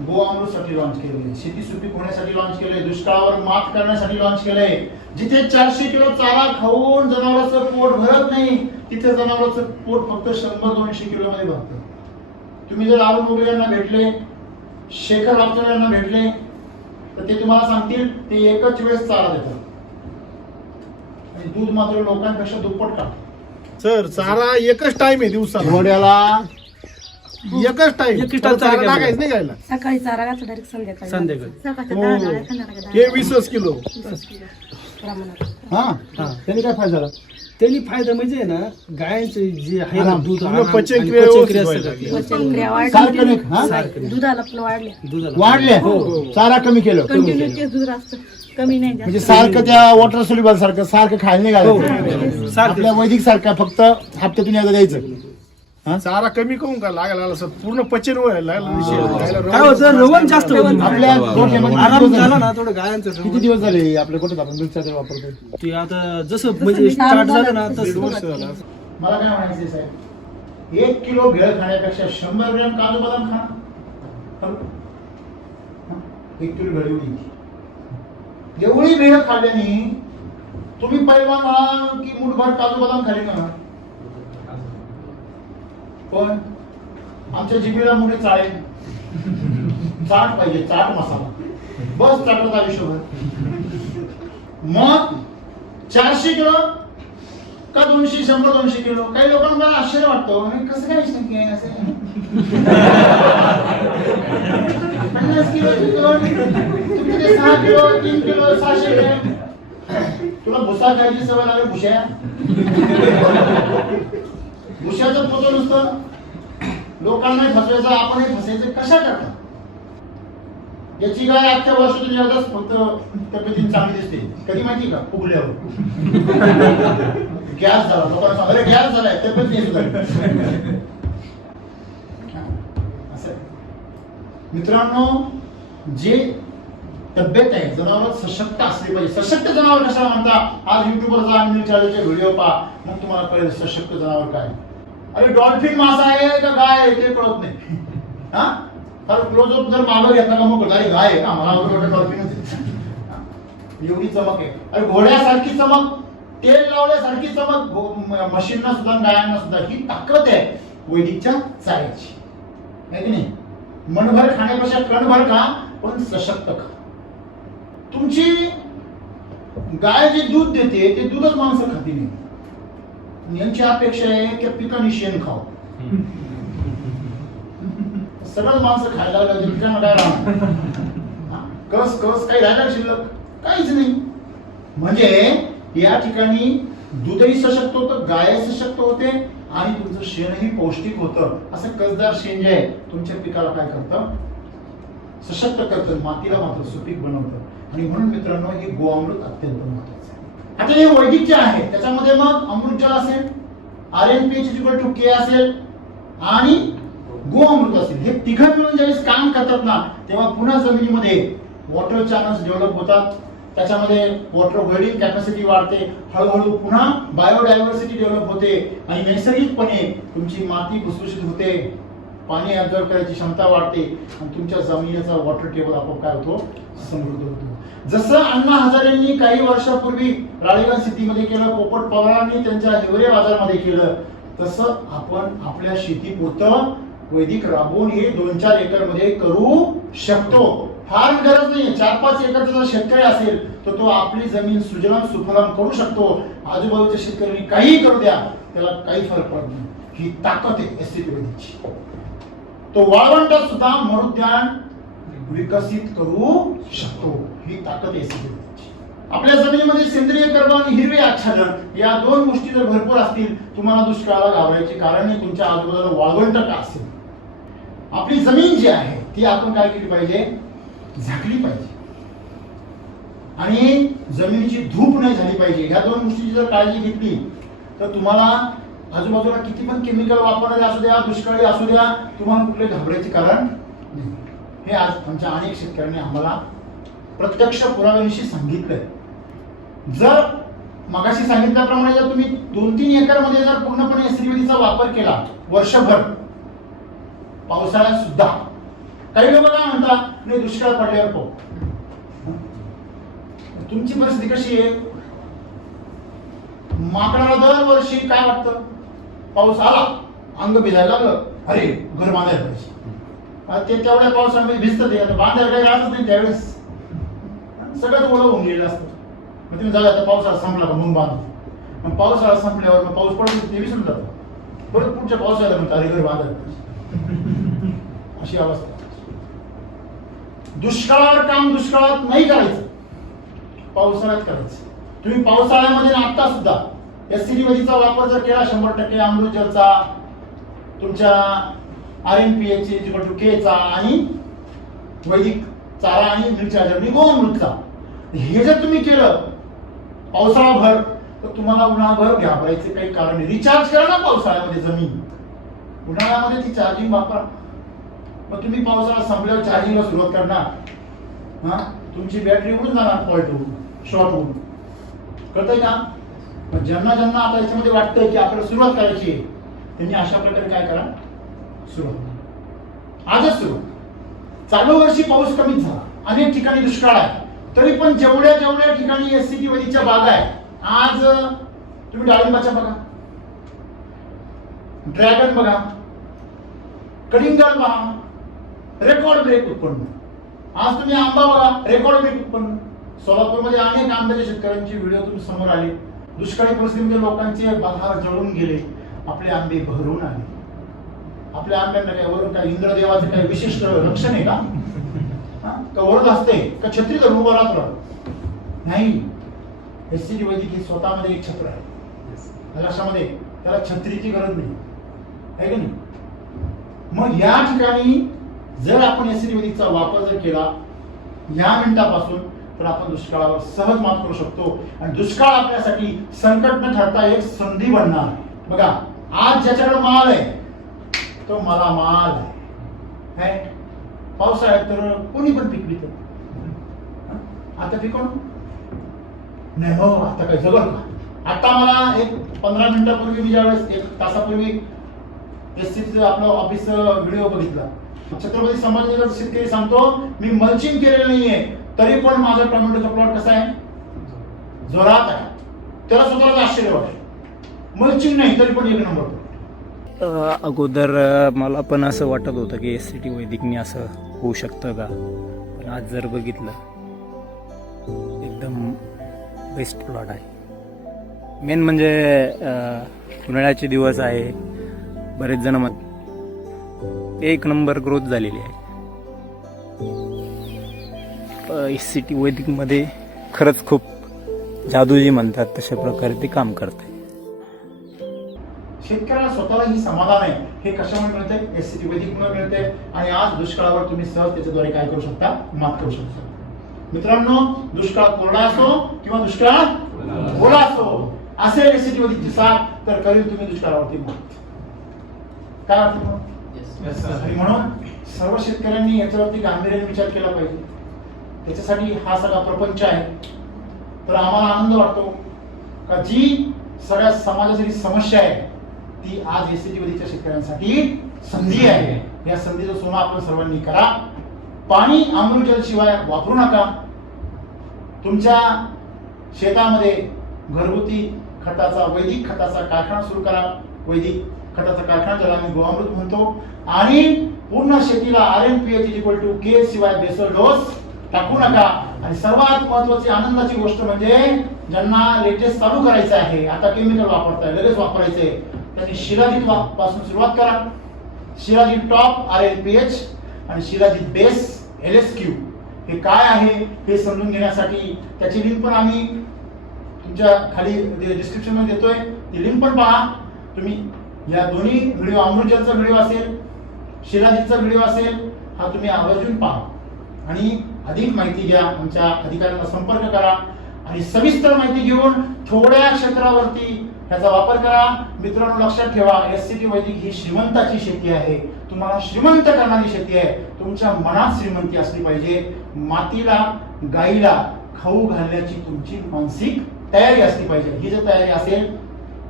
गोअमृतसाठी लॉन्च केलेलं आहे, शेती सुपीक होण्यासाठी लॉन्च केलंय, दुष्काळावर मात करण्यासाठी लॉन्च केलंय. जिथे 400 किलो चारा खाऊन जनावरांचं पोट भरत नाही तिथे जनावरांचं पोट फक्त 100-200 किलो मध्ये भरतं. तुम्ही जर अरुण उगले यांना भेटले, शेखर रावचर यांना भेटले तर ते तुम्हाला सांगतील ते एकच वेळेस चारा देतात. आणि दूध मात्र लोकांपेक्षा दुप्पट का. सर चारा एकच टाइम आहे दिवसाला, घोड्याला एकच टाइम चारा टाकायचं नाही गायला. सकाळी चारा घातला डायरेक्ट संध्याकाळी संध्याकाळी सकाळच्या 10 गाड्या, संध्याकाळच्या 10 हे 20 किलो. प्रमाणात. हा त्यांनी काय फायदा झाला. त्यांनी फायदा म्हणजे ना गायांचं जे आहे ना आराम. दूध पूर्ण आराम पचनक्रिया आणि व्यवस्थित पचनक्रिया व्हायला सगळं. पचनक्रिया सारखं नाही वाढली, हा? दुधाला पण वाढले, दुधाला वाढल्या चारा कमी केलं कंटिन्यू तेच दूध असतं, कमी नाही म्हणजे जास्त. सारखं त्या वॉटर सोल्युबल सारखं खायला नाही घालायचं. सारखं. आपल्या वैदिक सारखा फक्त हप्त्यातून एकदा द्यायचं. चारा कमी करून का लागायला सर पूर्ण पचन व्हायला लागलं. काय होतं रवण जास्त होतं. आपल्या गोठ्यामध्ये आराम किती दिवस झाला झाले? ना थोडं गायांचं किती दिवस झाले आपल्या गोठ्यात आपण मिरच्या तेल वापरतो. ते आता जसं म्हणजे स्टार्ट झालं ना तसं मला काय म्हणायचं साहेब, 1 किलो भेळ खाण्यापेक्षा 100 ग्रॅम काजू बदाम खा. 1 किलो भेळ एवढी भेळ खाल्ल्याने तुम्ही पैलवान व्हाल की मुठभर काजू बदाम खाली ना. पण आमच्या जिभेला मोठे चाळेल, चाट पाहिजे, चाट मसाला बस चाटत आयुष्यभर. मग 400 किलो का 200, 100, 200 किलो. काही लोकांना मला आश्चर्य वाटतं, कसं काय शक्य आहे असं. 50 किलो तुम्ही ते 6 किलो 3 किलो 600 ग्रॅम. तुला भुसा खायची सवय लागेल. भुश्या भुश्याचं पोतं नुसतं लोकांनाही फसवायचं, आपणही फसायचं. कशा करता. याची गाय अख्ख्या वर्षातून एकदाच फक्त तब्येतीने चांगली दिसते. कधी माहिती का, फुगल्यावर गॅस झाला. लोकांना सांग, अरे गॅस झालाय, तब्येत नाही सुधारली. असं मित्रांनो, जे तब्येत आहे जनावर सशक्त असली पाहिजे. सशक्त जनावर कशाला म्हणता, आज युट्यूबवर जा, न्यूज चॅनलचे व्हिडिओ पहा, मग तुम्हाला कळेल सशक्त जनावर काय. अरे डॉल्फिन मासा आहे का गाय आहे ते कळत नाही. हा तर क्लोजअप जर मागं घेतला का मग अरे गाय आहे का, मला वाटतं डॉल्फिनच आहे. एवढी चमक आहे. अरे घोड्यासारखी चमक, तेल लावल्यासारखी चमक म्हशींना सुद्धा गायांना सुद्धा. ही ताकद आहे वैदिकच्या चाऱ्याची, आहे की नाही. मनभर खाण्यापेक्षा कणभर खा, पण सशक्त खा. तुमची गाय जे दूध देते ते दूधच माणसं खाती नाही. यांची अपेक्षा आहे की पिकांनी शेण खाव. सगळं माणसं खायला लागले, पिकांना काय राहणार. कस कस काही राहिला शिल्लक काहीच नाही. म्हणजे या ठिकाणी दूधही सशक्त होतं, गाय सशक्त होते आणि तुमचं शेणही पौष्टिक होतं. असं कसदार शेण जे आहे तुमच्या पिकाला काय करतं, सशक्त करतं, मातीला मात्र सुपीक बनवतं. आणि म्हणून मित्रांनो, हे गोअमृत अत्यंत महत्वाचं आहे. आता हे वैदिक जे आहे त्याच्यामध्ये मग अमृतजल असेल, RNPH K असेल आणि गोअमृत असेल. हे तिघं मिळून ज्यावेळेस काम करतात ना, तेव्हा पुन्हा जमिनीमध्ये वॉटर चॅनल्स डेव्हलप होतात. त्याच्यामध्ये वॉटर होल्डिंग कॅपॅसिटी वाढते. हळूहळू पुन्हा बायोडायव्हर्सिटी डेव्हलप होते आणि नैसर्गिकपणे तुमची माती भुसभुशीत होते, पाणी ऍब्झॉर्ब करायची क्षमता वाढते आणि तुमच्या जमिनीचा वॉटर टेबल आपोआप काय होतो, समृद्ध होतो. जसं अण्णा हजारेंनी काही वर्षापूर्वी राळेगण सिटीमध्ये केलं, पोपट पवारांनी त्यांच्या हिवरे बाजारमध्ये केलं, तसं आपण आपल्या शेतीपुरतं वैदिक राबवून हे 2-4 एकर मध्ये करू शकतो. फार गरज नाही. 4-5 एकरचा जर शेतकरी असेल तर तो आपली जमीन सुजलाम सुफलाम करू शकतो. आजूबाजूच्या शेतकऱ्यांनी काही करू द्या, त्याला काही फरक पडत नाही. ही ताकद आहे एससीटी वैदिकची. तो वाळवंटात सुद्धा मरुद्यान विकसित करू शकतो. ही ताकद आहे एससीटी वैदिकची. आपल्या जमिनीमध्ये सेंद्रिय कर्ब आणि हिरवे आच्छादन या 2 गोष्टी जर भरपूर असतील, तुम्हाला दुष्काळाला घाबरायचे कारण नाही. तुमच्या आजूबाजूला वाळवंट का असेल, आपली जमीन जी आहे ती आपण काय केली पाहिजे, झाकली पाहिजे. आणि जमिनीची धूप नाही झाली पाहिजे. ह्या 2 गोष्टींची जर काळजी घेतली तर तुम्हाला आजूबाजूला किती पण केमिकल वापरणारे असू द्या, दुष्काळी असू द्या, तुम्हाला कुठले घाबरायचे कारण नाही. हे आज आमच्या अनेक शेतकऱ्यांनी आम्हाला प्रत्यक्ष पुराव्याविषयी सांगितलंय. जर मगाशी सांगितल्याप्रमाणे जर तुम्ही 2-3 एकर मध्ये जर पूर्णपणे एससीटीचा वापर केला वर्षभर, पावसाळ्यात सुद्धा, काही लोक काय म्हणतात नाही दुष्काळ पडल्यावर पाहू. तुमची परिस्थिती कशी आहे, माकडाला दरवर्षी काय वाटतं, पाऊस आला अंग भिजायला लागलं, अरे घर बांधायला पाहिजे. ते तेवढ्या पावसामध्ये भिजतं, ते बांधायला काही राहतच नाही त्यावेळेस, सगळं ओलं होऊन गेलेलं असतं. मग तुम्ही जाऊ आता पावसाळा संपला का म्हणून बांधतो. मग पावसाळा संपल्यावर मग पाऊस पडतो ते विसरून जातो. परत पुढच्या पावसाळ्याला म्हणतात अरे घर बांधत. अशी अवस्था. दुष्काळावर काम दुष्काळात नाही करायचं, पावसाळ्यात करायचं. तुम्ही पावसाळ्यामध्ये आता सुद्धा एससीडी वैदिकचा वापर जर केला 100% अमृतजलचा, तुमच्या RNPH के चा आणि वैदिक चारा आणि मिरच्या गोमूत्रचा, हे जर तुम्ही केलं पावसाळाभर तर तुम्हाला उन्हाळाभर घाबरायचे काही कारण नाही. रिचार्ज करा ना पावसाळ्यामध्ये जमीन, उन्हाळ्यामध्ये ती चार्जिंग वापरा. मग तुम्ही पावसाळा संपल्यावर चार्जिंगला सुरुवात करणार, हा तुमची बॅटरी उडून जाणार, फॉल्ट होऊन, शॉर्ट होऊन. कळतंय का? मग ज्यांना ज्यांना आता याच्यामध्ये वाटतंय की आपल्याला सुरुवात करायची आहे, त्यांनी अशा प्रकारे काय करा, सुरुवात आजच सुरू. चालू वर्षी पाऊस कमीच झाला, अनेक ठिकाणी दुष्काळ आहे, तरी पण जेवढ्या जेवढ्या ठिकाणी एससीटी वैदिकच्या बागा आहे, आज तुम्ही डाळिंबाच्या बघा, ड्रॅगन बघा, कलिंगड बघा, रेकॉर्ड ब्रेक उत्पन्न. आज तुम्ही आंबा बघा, रेकॉर्ड ब्रेक उत्पन्न. सोलापूरमध्ये अनेक आंब्याच्या शेतकऱ्यांची व्हिडिओ तुम्ही समोर आले. दुष्काळी परिस्थितीमध्ये लोकांचे बहार जळून गेले, आपले आंबे भरून आले. आपल्या आंब्यांना काय वरून काय इंद्रदेवाचं काही विशिष्ट लक्षण आहे का? का वरद असते का छत्री धरून उभं राहतो? नाही. एससीडी वैदिक ही स्वतःमध्ये एक छत्र आहे, लक्षामध्ये. त्याला छत्रीची गरज नाही, आहे का नाही? मग या ठिकाणी जर आपण एससीडी वैदिकचा वापर जर केला या मिनिटापासून, तर आपण दुष्काळावर सहज मात करू शकतो. आणि दुष्काळ आपल्यासाठी संकट न ठरता एक संधी बनणार. बघा, आज ज्याच्याकडे माल आहे तो मला माल आहे. पावसाळ्यात तर कोणी पण पिकवित, आता पिकवण नाही हो, आता काय जगल का? आता मला एक 15 मिनिटापूर्वी, मी ज्यावेळेस 1 तासापूर्वी एससीचं आपलं ऑफिस व्हिडिओ बघितला. छत्रपती संभाजीनगर शेतकरी सांगतो, मी मल्चिंग केलेलं नाहीये तरी पण माझा टोमॅटोचा प्लॉट कसा आहे, जोरात आहे. त्याला स्वतःला आश्चर्य वाटतं. मल्चिंग नाही तरी पण 1 नंबर. अगोदर मला पण असं वाटत होतं की एससीटी वैदिकनी असं होऊ शकतं का, पण आज जर बघितलं एकदम बेस्ट प्लॉट आहे. मेन म्हणजे उन्हाळ्याचे दिवस आहे, बरेच जण मत 1 नंबर ग्रोथ झालेली आहे. एससीटी वैदिकमध्ये खरंच खूप जादूजी म्हणतात तशा प्रकारे ते काम करते. शेतकऱ्याला स्वतःला ही समाधान आहे. हे कशामुळे मिळते? एससीटी वैदिकमुळे मिळते. आणि आज दुष्काळावर तुम्ही सहज त्याच्याद्वारे काय करू शकता, मात करू शकता. मित्रांनो, दुष्काळ कोरडा असो किंवा दुष्काळ ओला असो, असेल एससीटी वैदिकची साथ, तर करील तुम्ही दुष्काळावरती मात. काय वाटतं? आणि म्हणून सर्व शेतकऱ्यांनी याच्यावरती गांभीर्याने विचार केला पाहिजे. त्याच्यासाठी हा सगळा प्रपंच आहे. तर आम्हाला आनंद वाटतो का जी सगळ्या समाजाची समस्या आहे ती आज एससीटी वैदिकच्या शेतकऱ्यांसाठी संधी आहे. या संधीचं सोनं आपण सर्वांनी करा. पाणी अमृतजल शिवाय वापरू नका. तुमच्या शेतामध्ये घरगुती खताचा, वैदिक खताचा कारखाना सुरू करा. वैदिक खताचा कारखाना ज्याला आम्ही गोअमृत म्हणतो. आणि पूर्ण शेतीला RNPH के शिवाय बेसल डोस टाकू नका. आणि सर्वात महत्वाची आनंदाची गोष्ट म्हणजे ज्यांना लेटेस्ट चालू करायचं आहे, आता केमिकल वापरताय, लगेच वापरायचंय, त्यांनी शिलाजीत पासून सुरुवात करा. शिलाजीत टॉप RNPH आणि शिलाजीत बेस LSQ हे काय आहे हे समजून घेण्यासाठी त्याची लिंक पण आम्ही तुमच्या खाली डिस्क्रिप्शन मध्ये देतोय. ती लिंक पण पहा तुम्ही. या दोन्ही व्हिडिओ, अमृतजलचा व्हिडिओ असेल, शिलाजीतचा व्हिडिओ असेल, हा तुम्ही आवर्जून पहा आणि अधिक माहिती घ्या. आमच्या अधिकाऱ्यांना संपर्क करा आणि सविस्तर माहिती घेऊन थोड्या क्षेत्रावरती ह्याचा वापर करा. मित्रांनो, लक्षात ठेवा, एससीटी वैदिक ही श्रीमंताची शेती आहे. तुम्हाला श्रीमंत करणारी शेती आहे. तुमच्या मनात श्रीमंती असली पाहिजे. मातीला, गाईला खाऊ घालण्याची तुमची मानसिक तयारी असली पाहिजे. ही जर तयारी असेल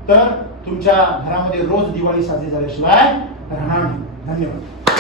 तर तुमच्या घरामध्ये रोज दिवाळी साजरी झाल्याशिवाय राहणार नाही. धन्यवाद.